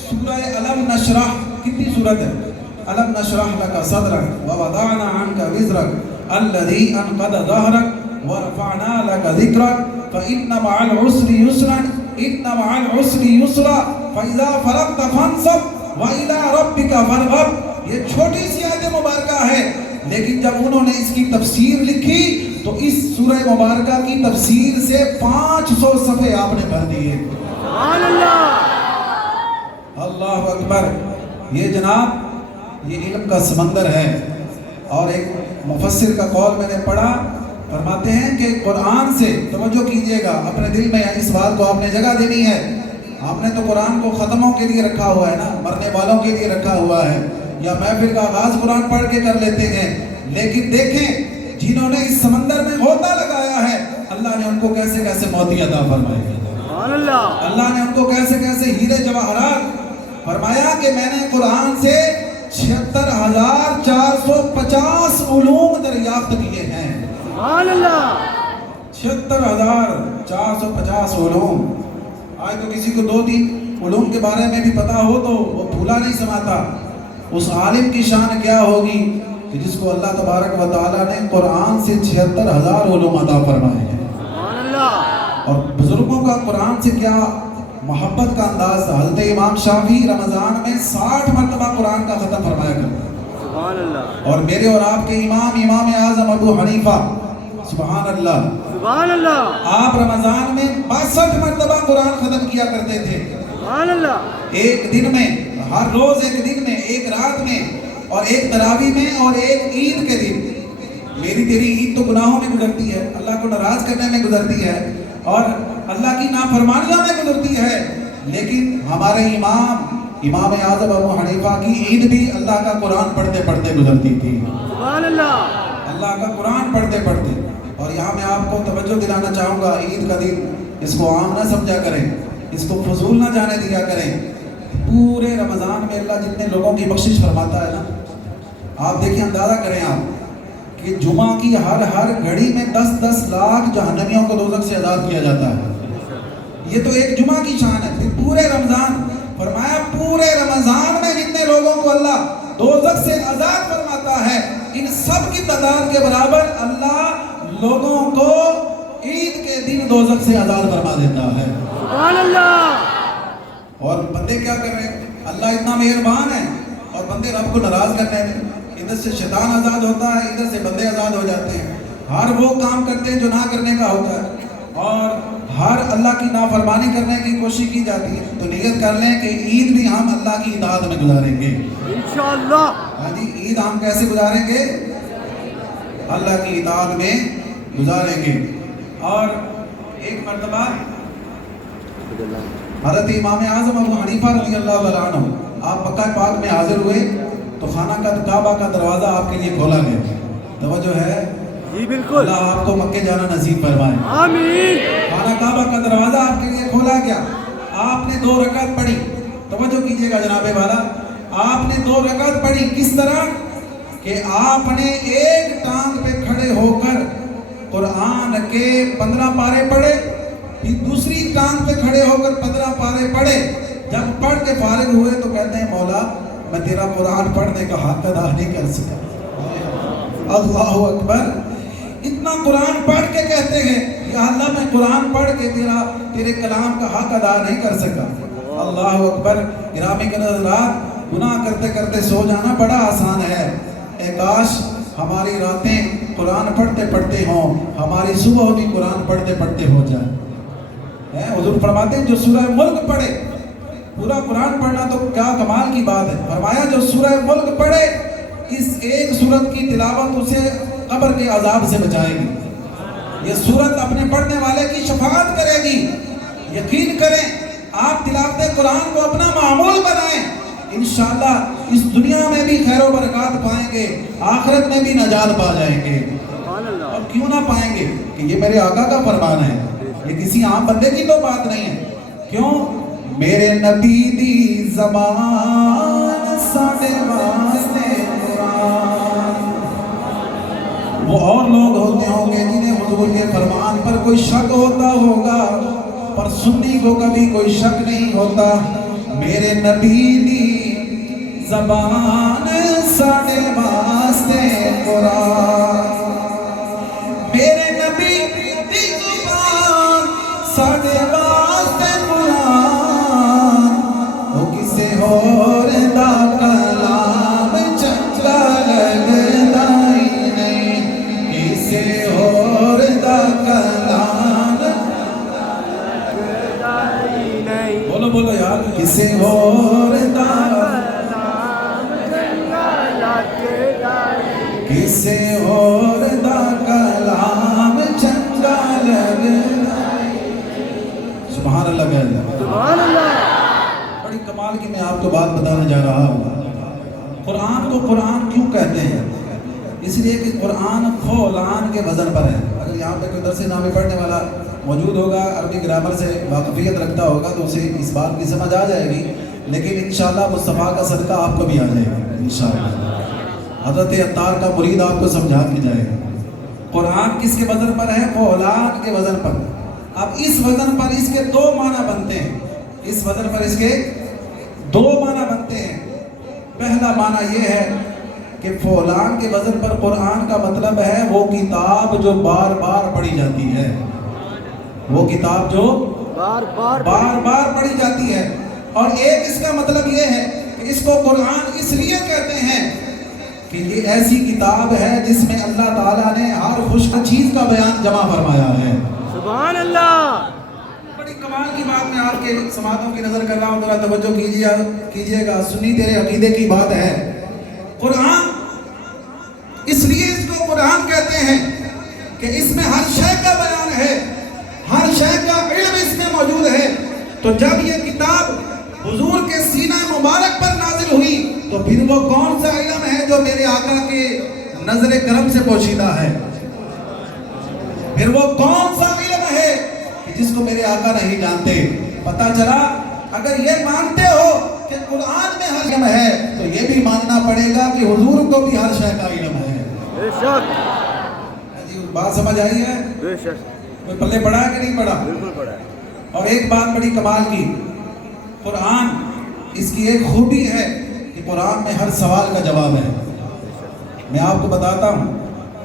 سورہ علم نشرح کتنی سورت ہے؟ علم نشرح لک صدرک ووضعنا عنک وزرک الذی انقض ظہرک ورفعنا لک ذکرک فإن مع العسر یسرا إن مع العسر یسرا فإذا فرغت فانصب وإلى ربك فارغب یہ چھوٹی سی آیت مبارکہ ہے، لیکن جب انہوں نے اس کی تفسیر لکھی تو اس سورہ مبارکہ کی تفسیر سے 500 صفحے آپ نے بھر دیے۔ سبحان اللہ، اللہ اکبر۔ یہ جناب یہ علم کا سمندر ہے، اور ایک مفسر کا قول میں نے پڑھا، فرماتے ہیں کہ قرآن سے، توجہ کیجئے گا اپنے دل میں اس بات کو آپ نے جگہ دینی ہے، آپ نے تو قرآن کو ختموں کے لیے رکھا ہوا ہے نا، مرنے والوں کے لیے رکھا ہوا ہے، یا محفل کا آغاز قرآن پڑھ کے کر لیتے ہیں، لیکن دیکھیں جنہوں نے اس سمندر میں غوطہ لگایا ہے، اللہ نے ان کو کیسے کیسے موتی عطا فرمائی، سبحان اللہ، اللہ نے ان کو کیسے کیسے ہیرے جواہرات فرمایا کہ میں نے قرآن سے 76,450 علوم دریافت کیے ہیں۔ سبحان اللہ، 76,450 علوم۔ آج تو کسی کو 2-3 علوم کے بارے میں بھی پتا ہو تو وہ بھولا نہیں سماتا۔ اس عالم کی شان کیا ہوگی کہ جس کو اللہ تبارک و تعالیٰ نے قرآن سے 76,000 علوم عطا فرمائے ہیں۔ سبحان اللہ، اور بزرگوں کا قرآن سے کیا محبت کا انداز تھا۔ حضرت امام شافعی رمضان میں 60 مرتبہ قرآن کا ختم فرمایا کرتے ہیں، سبحان اللہ، اور میرے اور آپ کے امام اعظم ابو حنیفہ، سبحان اللہ، سبحان اللہ، آپ رمضان میں 62 مرتبہ قرآن ختم کیا کرتے تھے، سبحان اللہ، ایک دن میں، ہر روز ایک دن میں، ایک رات میں، اور ایک تراویح میں، اور ایک عید کے دن۔ میری تیری عید تو گناہوں میں گزرتی ہے، اللہ کو ناراض کرنے میں گزرتی ہے، اور اللہ کی نافرمانیوں میں گزرتی ہے، لیکن ہمارے امام اعظم ابو حنیفہ کی عید بھی اللہ کا قرآن پڑھتے پڑھتے گزرتی تھی، سبحان اللہ، اللہ کا قرآن پڑھتے پڑھتے۔ اور یہاں میں آپ کو توجہ دلانا چاہوں گا، عید کا دن اس کو عام نہ سمجھا کریں، اس کو فضول نہ جانے دیا کریں۔ پورے رمضان میں اللہ جتنے لوگوں کی بخشش فرماتا ہے نا، آپ دیکھیں، اندازہ کریں آپ کہ جمعہ کی ہر گھڑی میں 10-10 لاکھ جہنمیوں کو دوزخ سے آزاد کیا جاتا ہے۔ یہ تو ایک جمعہ کی شان ہے، پھر پورے رمضان، فرمایا پورے رمضان میں جتنے لوگوں کو اللہ دوزخ سے آزاد فرماتا ہے، ان سب کی تعداد کے برابر اللہ لوگوں کو عید کے دن دوزخ سے آزاد فرما دیتا ہے۔ سبحان اللہ، اور بندے کیا کر رہے ہیں؟ اللہ اتنا مہربان ہے، اور بندے رب کو ناراض کرنے میں، ادھر سے شیطان آزاد ہوتا ہے، ادھر سے بندے آزاد ہو جاتے ہیں، ہر وہ کام کرتے ہیں جو نہ کرنے کا ہوتا ہے، اور ہر اللہ کی نافرمانی کرنے کی کوشش کی جاتی ہے۔ تو نیت کر لیں کہ عید بھی ہم اللہ کی اطاعت میں گزاریں گے انشاءاللہ، ہاں جی، عید ہم کیسے گزاریں گے؟ اللہ کی اطاعت میں گزاریں گے۔ اور ایک مرتبہ حضرت امام اعظم ابو حنیفہ رضی اللہ عنہ آپ مکہ پاک میں حاضر ہوئے تو خانہ کعبہ کا دروازہ آپ کے لیے کھولا گیا۔ توجہ ہے؟ جی بالکل، اللہ آپ کو مکے جانا نصیب فرمائے۔ آمین، خانہ کعبہ کا دروازہ آپ کے لیے کھولا گیا، آپ نے 2 رکعت پڑھی، توجہ کیجئے گا جناب والا، آپ نے 2 رکعت پڑھی، کس طرح کہ آپ نے ایک ٹانگ پہ کھڑے ہو کر قرآن کے 15 پارے پڑھے، پھر دوسری ٹانگ پہ کھڑے ہو کر 15 پارے پڑھے، جب پڑھ کے فارغ ہوئے تو کہتے ہیں مولا میں تیرا قرآن پڑھنے کا حق ادا نہیں کر سکا۔ اللہ اکبر، اتنا قرآن پڑھ کے کہتے ہیں یا اللہ میں قرآن پڑھ کے تیرے کلام کا حق ادا نہیں کر سکا۔ اللہ اکبر۔ گرامی کے حضرات، گناہ کرتے کرتے سو جانا بڑا آسان ہے، اے کاش ہماری راتیں قرآن پڑھتے پڑھتے ہوں، ہماری صبح بھی قرآن پڑھتے پڑھتے ہو جائے۔ حضور فرماتے ہیں جو سورہ ملک پڑھے، پورا قرآن پڑھنا تو کیا کمال کی بات ہے، فرمایا جو سورہ ملک پڑھے، اس ایک سورت کی تلاوت اسے قبر کے عذاب سے بچائے گی۔ یہ سورت اپنے پڑھنے والے کی شفاعت کرے گی۔ یقین کریں، آپ تلاوت قرآن کو اپنا معمول بنائیں، انشاءاللہ اس دنیا میں بھی خیر و برکات پائیں گے، آخرت میں بھی نجات پا جائیں گے۔ اور کیوں نہ پائیں گے کہ یہ میرے آقا کا فرمان ہے، یہ کسی عام بندے کی تو بات نہیں ہے۔ کیوں؟ میرے نبی دی زبان ساڈے واسطے قرآن۔ وہ اور لوگ ہوتے ہوں گے جنہیں حضور کے فرمان پر کوئی شک ہوتا ہوگا، پر سنی کو کبھی کوئی شک نہیں ہوتا۔ میرے نبی دی زبان ساڈے واسطے قرآن، میرے نبی دی زبان ساڈے واسطے قرآن، وہ کسے ہور دا کلام کسے اور دا کسے اور دا کلام چنگا لگدا سبحان اللہ کہہ دیں سبحان اللہ. بڑی کمال کی میں آپ کو بات بتانے جا رہا ہوں. قرآن کو قرآن کیوں کہتے ہیں؟ اس لیے کہ قرآن فولان کے وزن پر ہے. اگر یہاں پہ کوئی درس نامے پڑھنے والا موجود ہوگا، عربی گرامر سے واقفیت رکھتا ہوگا تو اسے اس بات کی سمجھ آ جائے گی، لیکن انشاءاللہ مصطفیٰ کا صدقہ آپ کو بھی آ جائے گا انشاءاللہ. حضرت عطار کا مرید آپ کو سمجھا کے جائے گا. قرآن کس کے وزن پر ہے؟ فولان کے وزن پر. اب اس وزن پر اس کے دو معنی بنتے ہیں. اس وزن پر اس کے دو معنی بنتے ہیں. پہلا معنی یہ ہے کہ فولان کے وزن پر قرآن کا مطلب ہے وہ کتاب جو بار بار پڑھی جاتی ہے. وہ کتاب جو بار بار بار بار پڑھی جاتی ہے. اور ایک اس کا مطلب یہ ہے کہ اس کو قرآن اس لیے کہتے ہیں کہ یہ ایسی کتاب ہے جس میں اللہ تعالیٰ نے ہر خوش چیز کا بیان جمع فرمایا ہے. سبحان اللہ. بڑی کمال کی بات میں آپ کے سماعتوں کی نظر کر رہا ہوں، ذرا توجہ کیجئے گا. سنی تیرے عقیدے کی بات ہے. قرآن اس لیے اس کو قرآن کہتے ہیں کہ اس میں ہر شے کا بیان ہے، ہر شے کا علم اس میں موجود ہے. تو جب یہ کتاب حضور کے سینہ مبارک پر نازل ہوئی تو پھر وہ کون سا علم ہے جو میرے آقا کے نظر کرم سے پوشیدہ ہے؟ پھر وہ کون سا علم ہے جس کو میرے آقا نہیں جانتے؟ پتہ چلا اگر یہ مانتے ہو کہ قرآن میں ہر علم ہے تو یہ بھی ماننا پڑے گا کہ حضور کو بھی ہر شے کا علم ہے. بے شک جی بات سمجھ آئی ہے؟ بے شک کوئی پلے پڑا ہے کہ نہیں پڑا؟ بالکل پڑا ہے. اور ایک بات بڑی کمال کی، قرآن اس کی ایک خوبی ہے کہ قرآن میں ہر سوال کا جواب ہے. میں آپ کو بتاتا ہوں،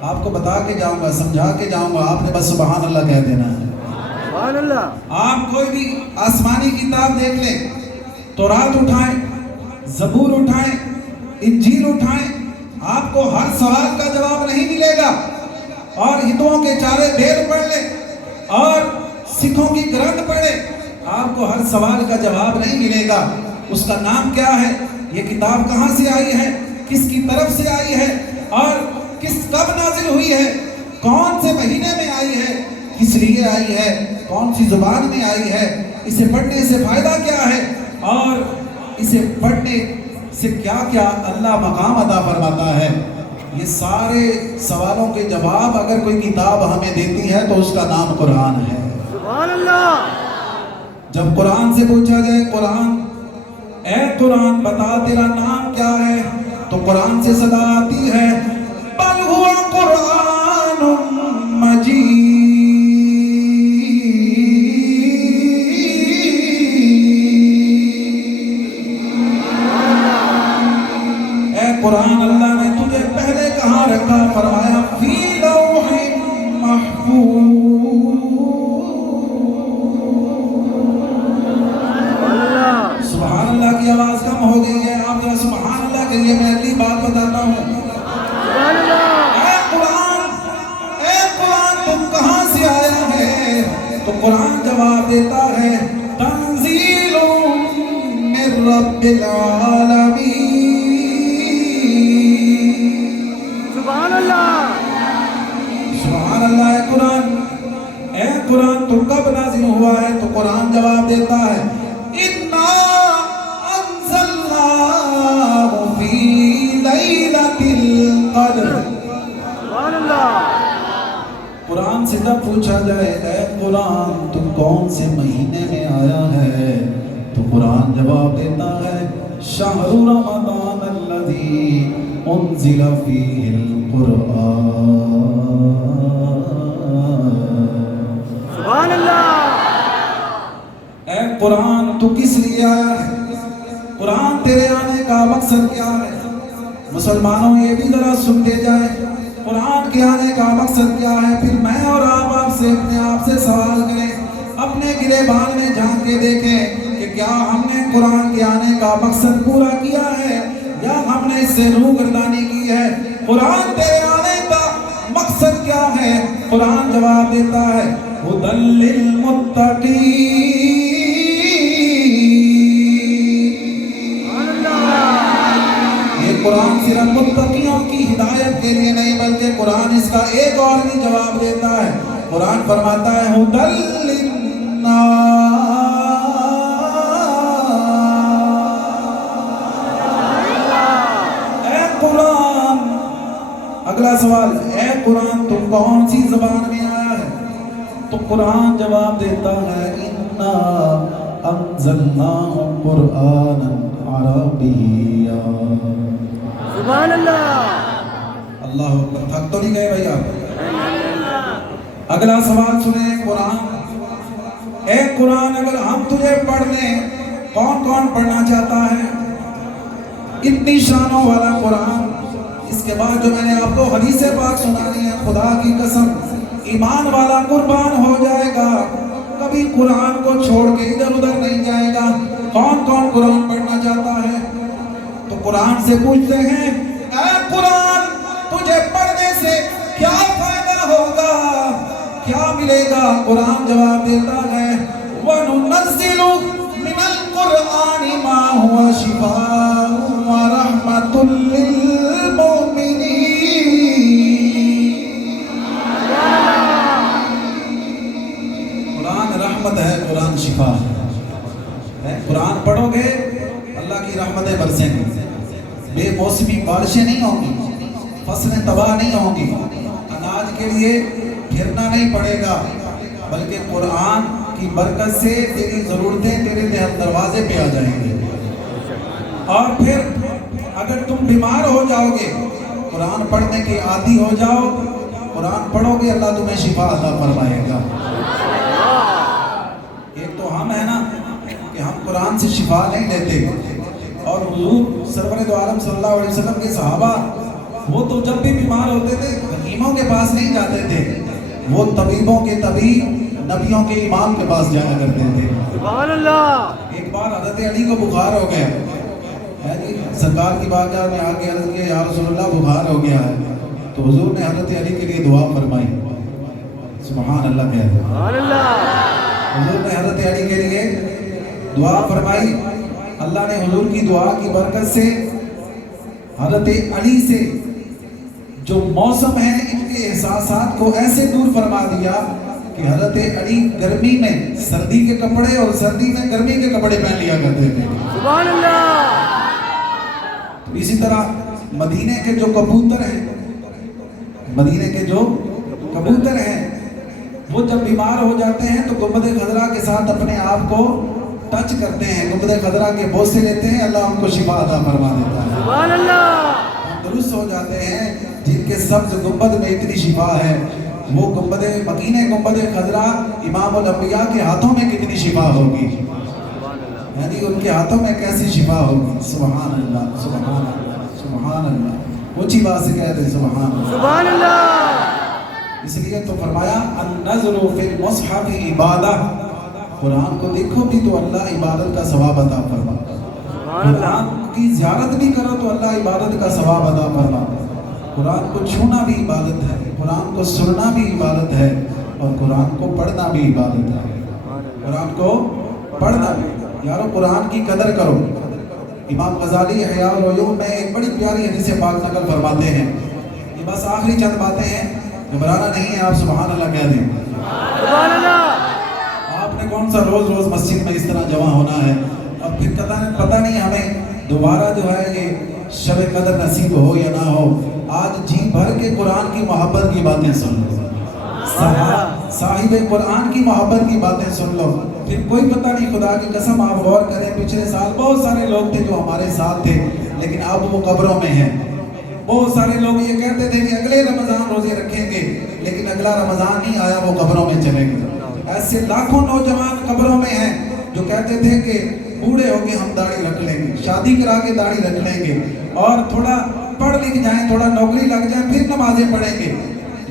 آپ کو بتا کے جاؤں گا، سمجھا کے جاؤں گا، آپ نے بس سبحان اللہ کہہ دینا ہے. سبحان اللہ. آپ کوئی بھی آسمانی کتاب دیکھ لیں، تورات اٹھائیں، زبور اٹھائیں، انجیل اٹھائیں، آپ کو ہر سوال کا جواب نہیں ملے گا. اور ہندوؤں کے چارے وید پڑھ لیں اور سکھوں کی گرنتھ پڑھیں، آپ کو ہر سوال کا جواب نہیں ملے گا. اس کا نام کیا ہے، یہ کتاب کہاں سے آئی ہے، کس کی طرف سے آئی ہے، اور کب نازل ہوئی ہے، کون سے مہینے میں آئی ہے، کس لیے آئی ہے، کون سی زبان میں آئی ہے، اسے پڑھنے سے فائدہ کیا ہے، اور اسے پڑھنے سے کیا کیا اللہ مقام عطا فرماتا ہے. یہ سارے سوالوں کے جواب اگر کوئی کتاب ہمیں دیتی ہے تو اس کا نام قرآن ہے. سبحان اللہ. جب قرآن سے پوچھا جائے قرآن، اے قرآن بتا تیرا نام کیا ہے، تو قرآن سے صدا آتی ہے بل ہوا قرآن مجید. اے قرآن اللہ نے تجھے پہلے کہاں رکھا؟ فرمایا فی لوح محفوظ. سبحان اللہ کی آواز کم ہو گئی ہے، آپ ذرا سبحان اللہ کہیے. میں اگلی بات بتاتا ہوں. سبحان اللہ. اے قرآن تم کہاں سے آیا ہے؟ تو قرآن جواب دیتا ہے تنزیل من رب العالمین. سبحان اللہ. سبحان اللہ. اے قرآن تو کب نازل ہوا ہے؟ تو قرآن جواب دیتا ہے اِنَّا أَنزَلْنَاهُ فِي لَيْلَةِ الْقَدْرِ. سبحان اللہ. قرآن سے جب پوچھا جائے اے قرآن تم کون سے مہینے میں آیا ہے، تو قرآن جواب دیتا ہے شہر رمضان الذی انزل فیہ القرآن. سبحان اللہ. اے قرآن تو کس لیے آیا ہے؟ قرآن تیرے آنے کا مقصد کیا ہے؟ مسلمانوں یہ بھی ذرا سنتے جائیں، قرآن کے آنے کا مقصد کیا ہے؟ پھر میں اور آپ سے اپنے آپ سے سوال کریں، اپنے گریبان میں جھانک کے دیکھیں کہ کیا ہم نے قرآن کے آنے کا مقصد پورا کیا ہے یا ہم نے اس سے روگردانی کی ہے؟ قرآن تیرے آنے کا مقصد کیا ہے؟ قرآن جواب دیتا ہے هدى للمتقين. قرآن صرف متقیوں کی ہدایت کے لیے نہیں بلکہ قرآن اس کا ایک اور بھی جواب دیتا ہے. قرآن فرماتا ہے ہدی للناس. اے قرآن، اگلا سوال، اے قرآن تو کون سی زبان میں آیا ہے؟ تو قرآن جواب دیتا ہے انا انزلناہ قرآنا عربیا. سبحان اللہ. اللہ اکبر. تھک تو نہیں گئے بھائی آپ؟ اگلا سوال سنیں. قرآن، اے قرآن اگر ہم تجھے پڑھ لیں، کون کون پڑھنا چاہتا ہے؟ اتنی شانوں والا قرآن. اس کے بعد جو میں نے آپ کو حدیث پاک سنانی ہے، خدا کی قسم ایمان والا قربان ہو جائے گا، کبھی قرآن کو چھوڑ کے ادھر ادھر نہیں جائے گا. کون کون قرآن پڑھنا چاہتا ہے؟ تو قرآن سے پوچھتے ہیں اے قرآن تجھے پڑھنے سے کیا فائدہ ہوگا، کیا ملے گا؟ قرآن جواب دیتا ہے وَنُنَزِّلُ مِنَ الْقُرْآنِ مَا هُوَ شِفَاءٌ وَرَحْمَةٌ لِّلْمُؤْمِنِينَ. قرآن رحمت ہے، قرآن شفا ہے. قرآن پڑھو گے اللہ کی رحمتیں برسیں گی، بے موسمی بارشیں نہیں ہوں گی، فصلیں تباہ نہیں ہوں گی، اناج کے لیے پھرنا نہیں پڑے گا، بلکہ قرآن کی برکت سے تیری ضرورتیں تیرے دروازے پہ آ جائیں گے. اور پھر اگر تم بیمار ہو جاؤ گے، قرآن پڑھنے کے عادی ہو جاؤ، قرآن پڑھو گے اللہ تمہیں شفا عطا فرمائے گا. ایک تو ہم ہے نا کہ ہم قرآن سے شفا نہیں لیتے، اور حضور سرور دو عالم صلی اللہ علیہ وسلم کے صحابہ وہ تو جب بھی بیمار ہوتے تھے حکیموں کے پاس نہیں جاتے تھے، وہ طبیبوں کے طبیب نبیوں کے امام کے پاس جایا کرتے تھے. سبحان اللہ. ایک بار حضرت علی کو بخار ہو گیا ہے جی، سرکار کی بارگاہ میں آ کے عرض کیا یا رسول اللہ بخار ہو گیا ہے. تو حضور نے حضرت علی کے لیے دعا فرمائی. سبحان اللہ کہتے ہیں. سبحان اللہ. حضور نے حضرت علی کے لیے دعا فرمائی. اللہ نے حضور کی دعا کی برکت سے حضرت علی سے جو موسم ہے ان کے احساسات کو ایسے دور فرما دیا کہ حضرت علی گرمی میں سردی کے کپڑے اور سردی میں گرمی کے کپڑے پہن لیا کرتے تھے. سبحان اللہ. اسی طرح مدینے کے جو کبوتر ہیں، مدینے کے جو کبوتر ہیں وہ جب بیمار ہو جاتے ہیں تو گنبد خضرا کے ساتھ اپنے آپ کو ٹچ کرتے ہیں، گنبد خضرا کے بوسے لیتے ہیں، اللہ ان کو شفا عطا فرما دیتا ہے. سبحان اللہ. ہم درست ہو جاتے ہیں. جن کے سبز گنبد میں اتنی شفا ہے، وہ گنبد مکینے گنبد خضرا امام الانبیاء کے ہاتھوں میں کتنی شفا ہوگی، یعنی ان کے ہاتھوں میں کیسی شفا ہوگی. سبحان اللہ سبحان اللہ سبحان اللہ. اونچی بات سے کہتے ہیں سبحان اللہ. سبحان اللہ. اس لیے تو فرمایا النظر فی المصحف عبادہ. قرآن کو دیکھو بھی تو اللہ عبادت کا ثواب عطا فرما. قرآن کی زیارت بھی کرو تو اللہ عبادت کا ثواب عطا فرما. قرآن کو چھونا بھی عبادت ہے، قرآن کو سننا بھی عبادت ہے، اور قرآن کو پڑھنا بھی عبادت ہے. قرآن کو پڑھنا بھی. یارو قرآن کی قدر کرو. امام غزالی احیاء العلوم میں ایک بڑی پیاری حدیث پاک نقل فرماتے ہیں. یہ بس آخری چند باتیں ہیں، گھبرانا نہیں ہے، آپ سبحان اللہ کہہ دیں. سبحان اللہ. آپ نے کون سا روز روز مسجد میں اس طرح جمع ہونا ہے، اور پھر پتہ نہیں ہمیں دوبارہ جو ہے یہ شب قدر نصیب ہو یا نہ ہو. آج جی بھر کے قرآن کی محبت کی باتیں سن لو، صاحب قرآن کی محبت کی باتیں سن لو. پھر کوئی پتہ نہیں، خدا کی قسم آپ غور کریں، پچھلے سال بہت سارے لوگ تھے جو ہمارے ساتھ تھے لیکن اب وہ قبروں میں ہیں. بہت سارے لوگ یہ کہتے تھے کہ اگلے رمضان روزے رکھیں گے، لیکن اگلا رمضان نہیں آیا، وہ قبروں میں چلے گئے. ایسے لاکھوں نوجوان قبروں میں ہیں جو کہتے تھے کہ بوڑھے ہو کے ہم داڑھی رکھ لیں گے، شادی کرا کے داڑھی رکھ لیں گے، اور تھوڑا پڑھ لکھ جائیں، تھوڑا نوکری لگ جائیں، پھر نمازیں پڑھیں گے.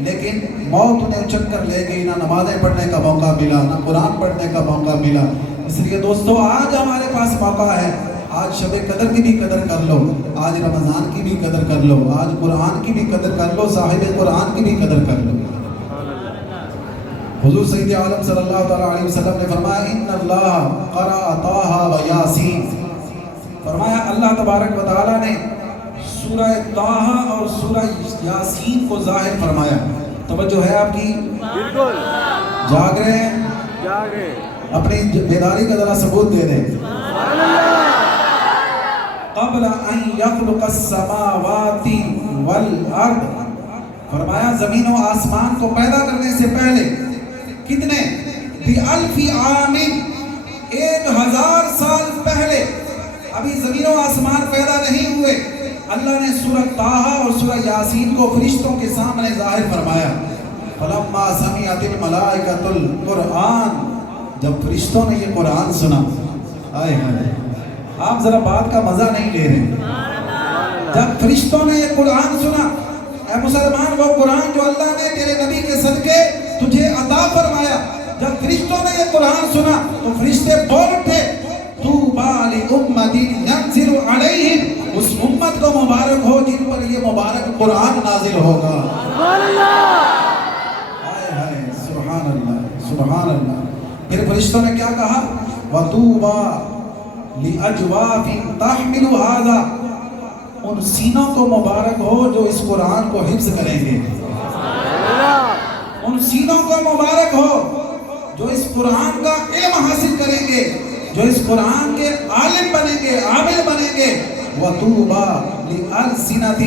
لیکن موت انہیں اچک کر لے گئی، نہ نمازیں پڑھنے کا موقع ملا، نہ قرآن پڑھنے کا موقع ملا. اس لیے دوستو آج ہمارے پاس موقع ہے. آج شب قدر کی بھی قدر کر لو، آج رمضان کی بھی قدر کر لو، آج قرآن کی بھی قدر کر لو، صاحب قرآن کی بھی قدر کر لو. حضور سید عالم صلی اللہ علیہ وسلم نے فرمایا ان اللہ قرأ طٰہٰ و یاسین. فرمایا اللہ تبارک و تعالیٰ نے سورہ طٰہٰ اور سورہ یاسین کو ظاہر فرمایا. توجہ ہے آپ کی؟ بالکل. جاگ رہے ہیں؟ جاگے. اپنی بیداری کا ذرا ثبوت دے دیں. سبحان اللہ. قبل ان یخلق السماوات والارض، فرمایا زمین و آسمان کو پیدا کرنے سے پہلے کتنے؟ بِأَلْفِ عَامٍ، 1000 سال پہلے. ابھی زمین و آسمان پیدا نہیں ہوئے. اللہ نے سورہ طٰہٰ اور سورہ یاسین کو فرشتوں کے سامنے ظاہر فرمایا. فَلَمَّا سَمِعَتِ الْمَلَائِكَةُ الْقُرْآنَ، جب فرشتوں نے یہ قرآن سنا، آئے ہائے، آپ ذرا بات کا مزہ نہیں لے رہے. جب فرشتوں نے یہ قرآن سنا، اے مسلمان وہ قرآن جو اللہ نے تیرے نبی کے صدقے تجھے عطا فرمایا، جب فرشتوں نے یہ قرآن سنا تو فرشتے بول اٹھے، طوبیٰ لِأُمَّةٍ يَنزِلُ عَلَيْهِمْ، اس امت کو مبارک ہو جن پر یہ مبارک قرآن نازل ہوگا. سبحان اللہ. ہائے ہائے، سبحان اللہ، سبحان اللہ. پھر فرشتوں نے کیا کہا؟ وَطُوبَىٰ لِأَجْوَافٍ تَحْمِلُ هَٰذَا، ان سینوں کو مبارک ہو جو اس قرآن کو حفظ کریں گے. ان سینوں کو مبارک ہو جو اس قرآن کا علم حاصل کریں گے، جو اس قرآن کے عالم بنیں گے، عامل بنیں گے. وَطُوبَىٰ لِأَلْسِنَةٍ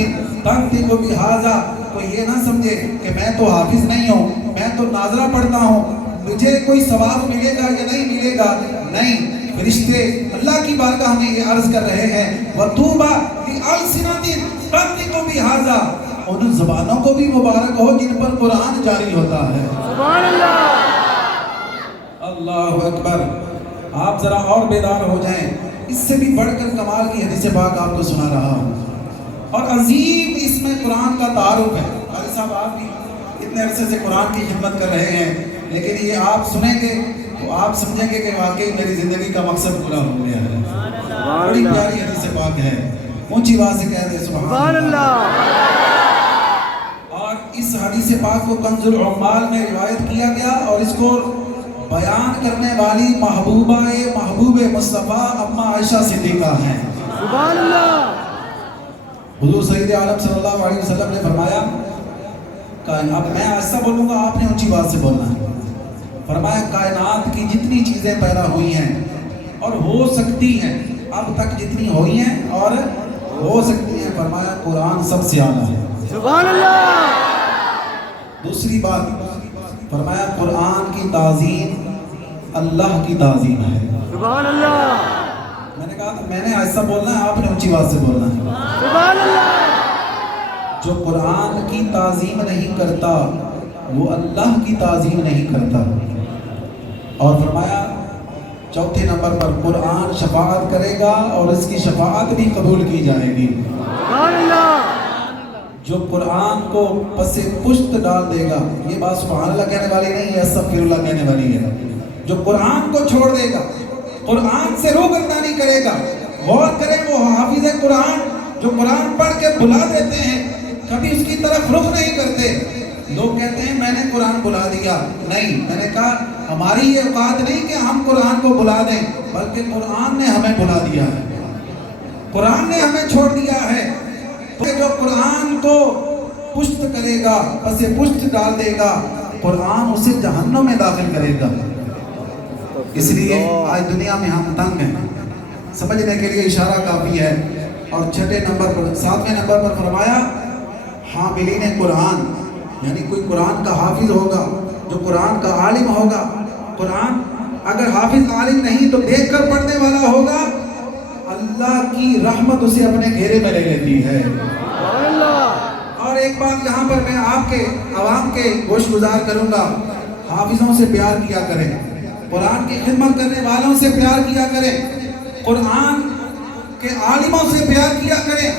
تَنطِقُ بِهَٰذَا، کوئی یہ نہ سمجھے کہ میں تو حافظ نہیں ہوں، میں تو ناظرہ پڑھتا ہوں، مجھے کوئی ثواب ملے گا یا نہیں ملے گا. نہیں، فرشتے اللہ کی بارگاہ میں یہ عرض کر رہے ہیں، وَطُوبَىٰ لِأَلْسِنَةٍ تَنطِقُ بِهَٰذَا، ان زبانوں کو بھی مبارک ہو جن پر قرآن جاری ہوتا ہے. سبحان اللہ. اللہ اکبر. آپ ذرا اور بیدار ہو جائیں. اس سے بھی بڑھ کر کمال کی حدیث پاک آپ کو سنا رہا ہوں، اور عظیم اس میں قرآن کا تعارف ہے. قاری صاحب آپ بھی اتنے عرصے سے قرآن کی خدمت کر رہے ہیں، لیکن یہ آپ سنیں گے تو آپ سمجھیں گے کہ واقعی میری زندگی کا مقصد پورا ہو گیا ہے. بڑی پیاری حدیث پاک ہے، اونچی آواز سے کہہ دیں سبحان اللہ. اور اس حدیث پاک کو کنز العمال میں روایت کیا گیا، اور اس کو بیان کرنے والی محبوب مصطفیٰ اما عائشہ صدیقہ ہیں. سبحان اللہ. حضور سید عالم صلی اللہ علیہ وسلم نے فرمایا، اب میں ایسا بولوں گا، آپ نے اونچی بات سے بولنا ہے. فرمایا کائنات کی جتنی چیزیں پیدا ہوئی ہیں اور ہو سکتی ہیں، اب تک جتنی ہوئی ہیں اور ہو سکتی ہیں، فرمایا قرآن سب سے اعلیٰ ہے. سبحان اللہ. دوسری بات فرمایا قرآن کی تعظیم اللہ کی تعظیم ہے. سبحان اللہ. میں نے کہا میں نے ایسا بولنا ہے، آپ نے اونچی بات سے بولنا ہے. سبحان اللہ. جو قرآن کی تعظیم نہیں کرتا وہ اللہ کی تعظیم نہیں کرتا. اور فرمایا چوتھے نمبر پر قرآن شفاعت کرے گا اور اس کی شفاعت بھی قبول کی جائے گی. سبحان اللہ. جو قرآن کو پس پشت ڈال دے گا، یہ بات سبحان اللہ کہنے والی نہیں ہے، استغفر اللہ کہنے والی ہے. جو قرآن کو چھوڑ دے گا، قرآن سے روگردانی کرے گا. غور کریں، وہ حافظ قرآن جو قرآن پڑھ کے بلا دیتے ہیں، کبھی اس کی طرف رخ نہیں کرتے. لوگ کہتے ہیں میں نے قرآن بلا دیا. نہیں، میں نے کہا ہماری یہ اوقات نہیں کہ ہم قرآن کو بلا دیں، بلکہ قرآن نے ہمیں بلا دیا ہے، قرآن نے ہمیں چھوڑ دیا ہے. کہ جو قرآن کو پشت کرے گا، پس پشت ڈال دے گا، قرآن اسے جہنم میں داخل کرے گا. اس لیے آج دنیا میں ہم تنگ ہیں، سمجھنے کے لیے اشارہ کافی ہے. اور چھٹے نمبر پر، 7ویں نمبر پر فرمایا حاملین قرآن، یعنی کوئی قرآن کا حافظ ہوگا، جو قرآن کا عالم ہوگا. قرآن اگر حافظ عالم نہیں تو دیکھ کر پڑھنے والا ہوگا، اللہ کی رحمت اسے اپنے گھیرے میں لے لیتی ہے. اور ایک بات یہاں پر میں آپ کے عوام کے گوش گزار کروں گا، حافظوں سے پیار کیا کریں، قرآن کی خدمت کرنے والوں سے پیار کیا کریں، قرآن کے عالموں سے پیار کیا کریں.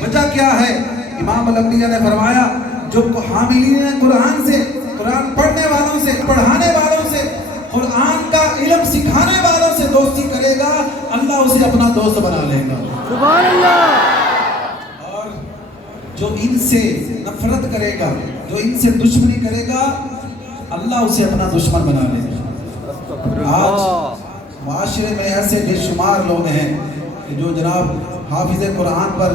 وجہ کیا ہے؟ امام الانبیاء نے فرمایا جو حاملین قرآن سے، قرآن پڑھنے والوں سے، پڑھانے والوں سے، قرآن کا علم سکھانے والوں سے دوستی کرے گا، اللہ اسے اپنا دوست بنا لے گا. سبحان اللہ. اور جو ان سے نفرت کرے گا، جو ان سے دشمنی کرے گا، اللہ اسے اپنا دشمن بنا لے گا. آج معاشرے میں ایسے بے شمار لوگ ہیں کہ جو جناب حافظ قرآن پر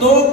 2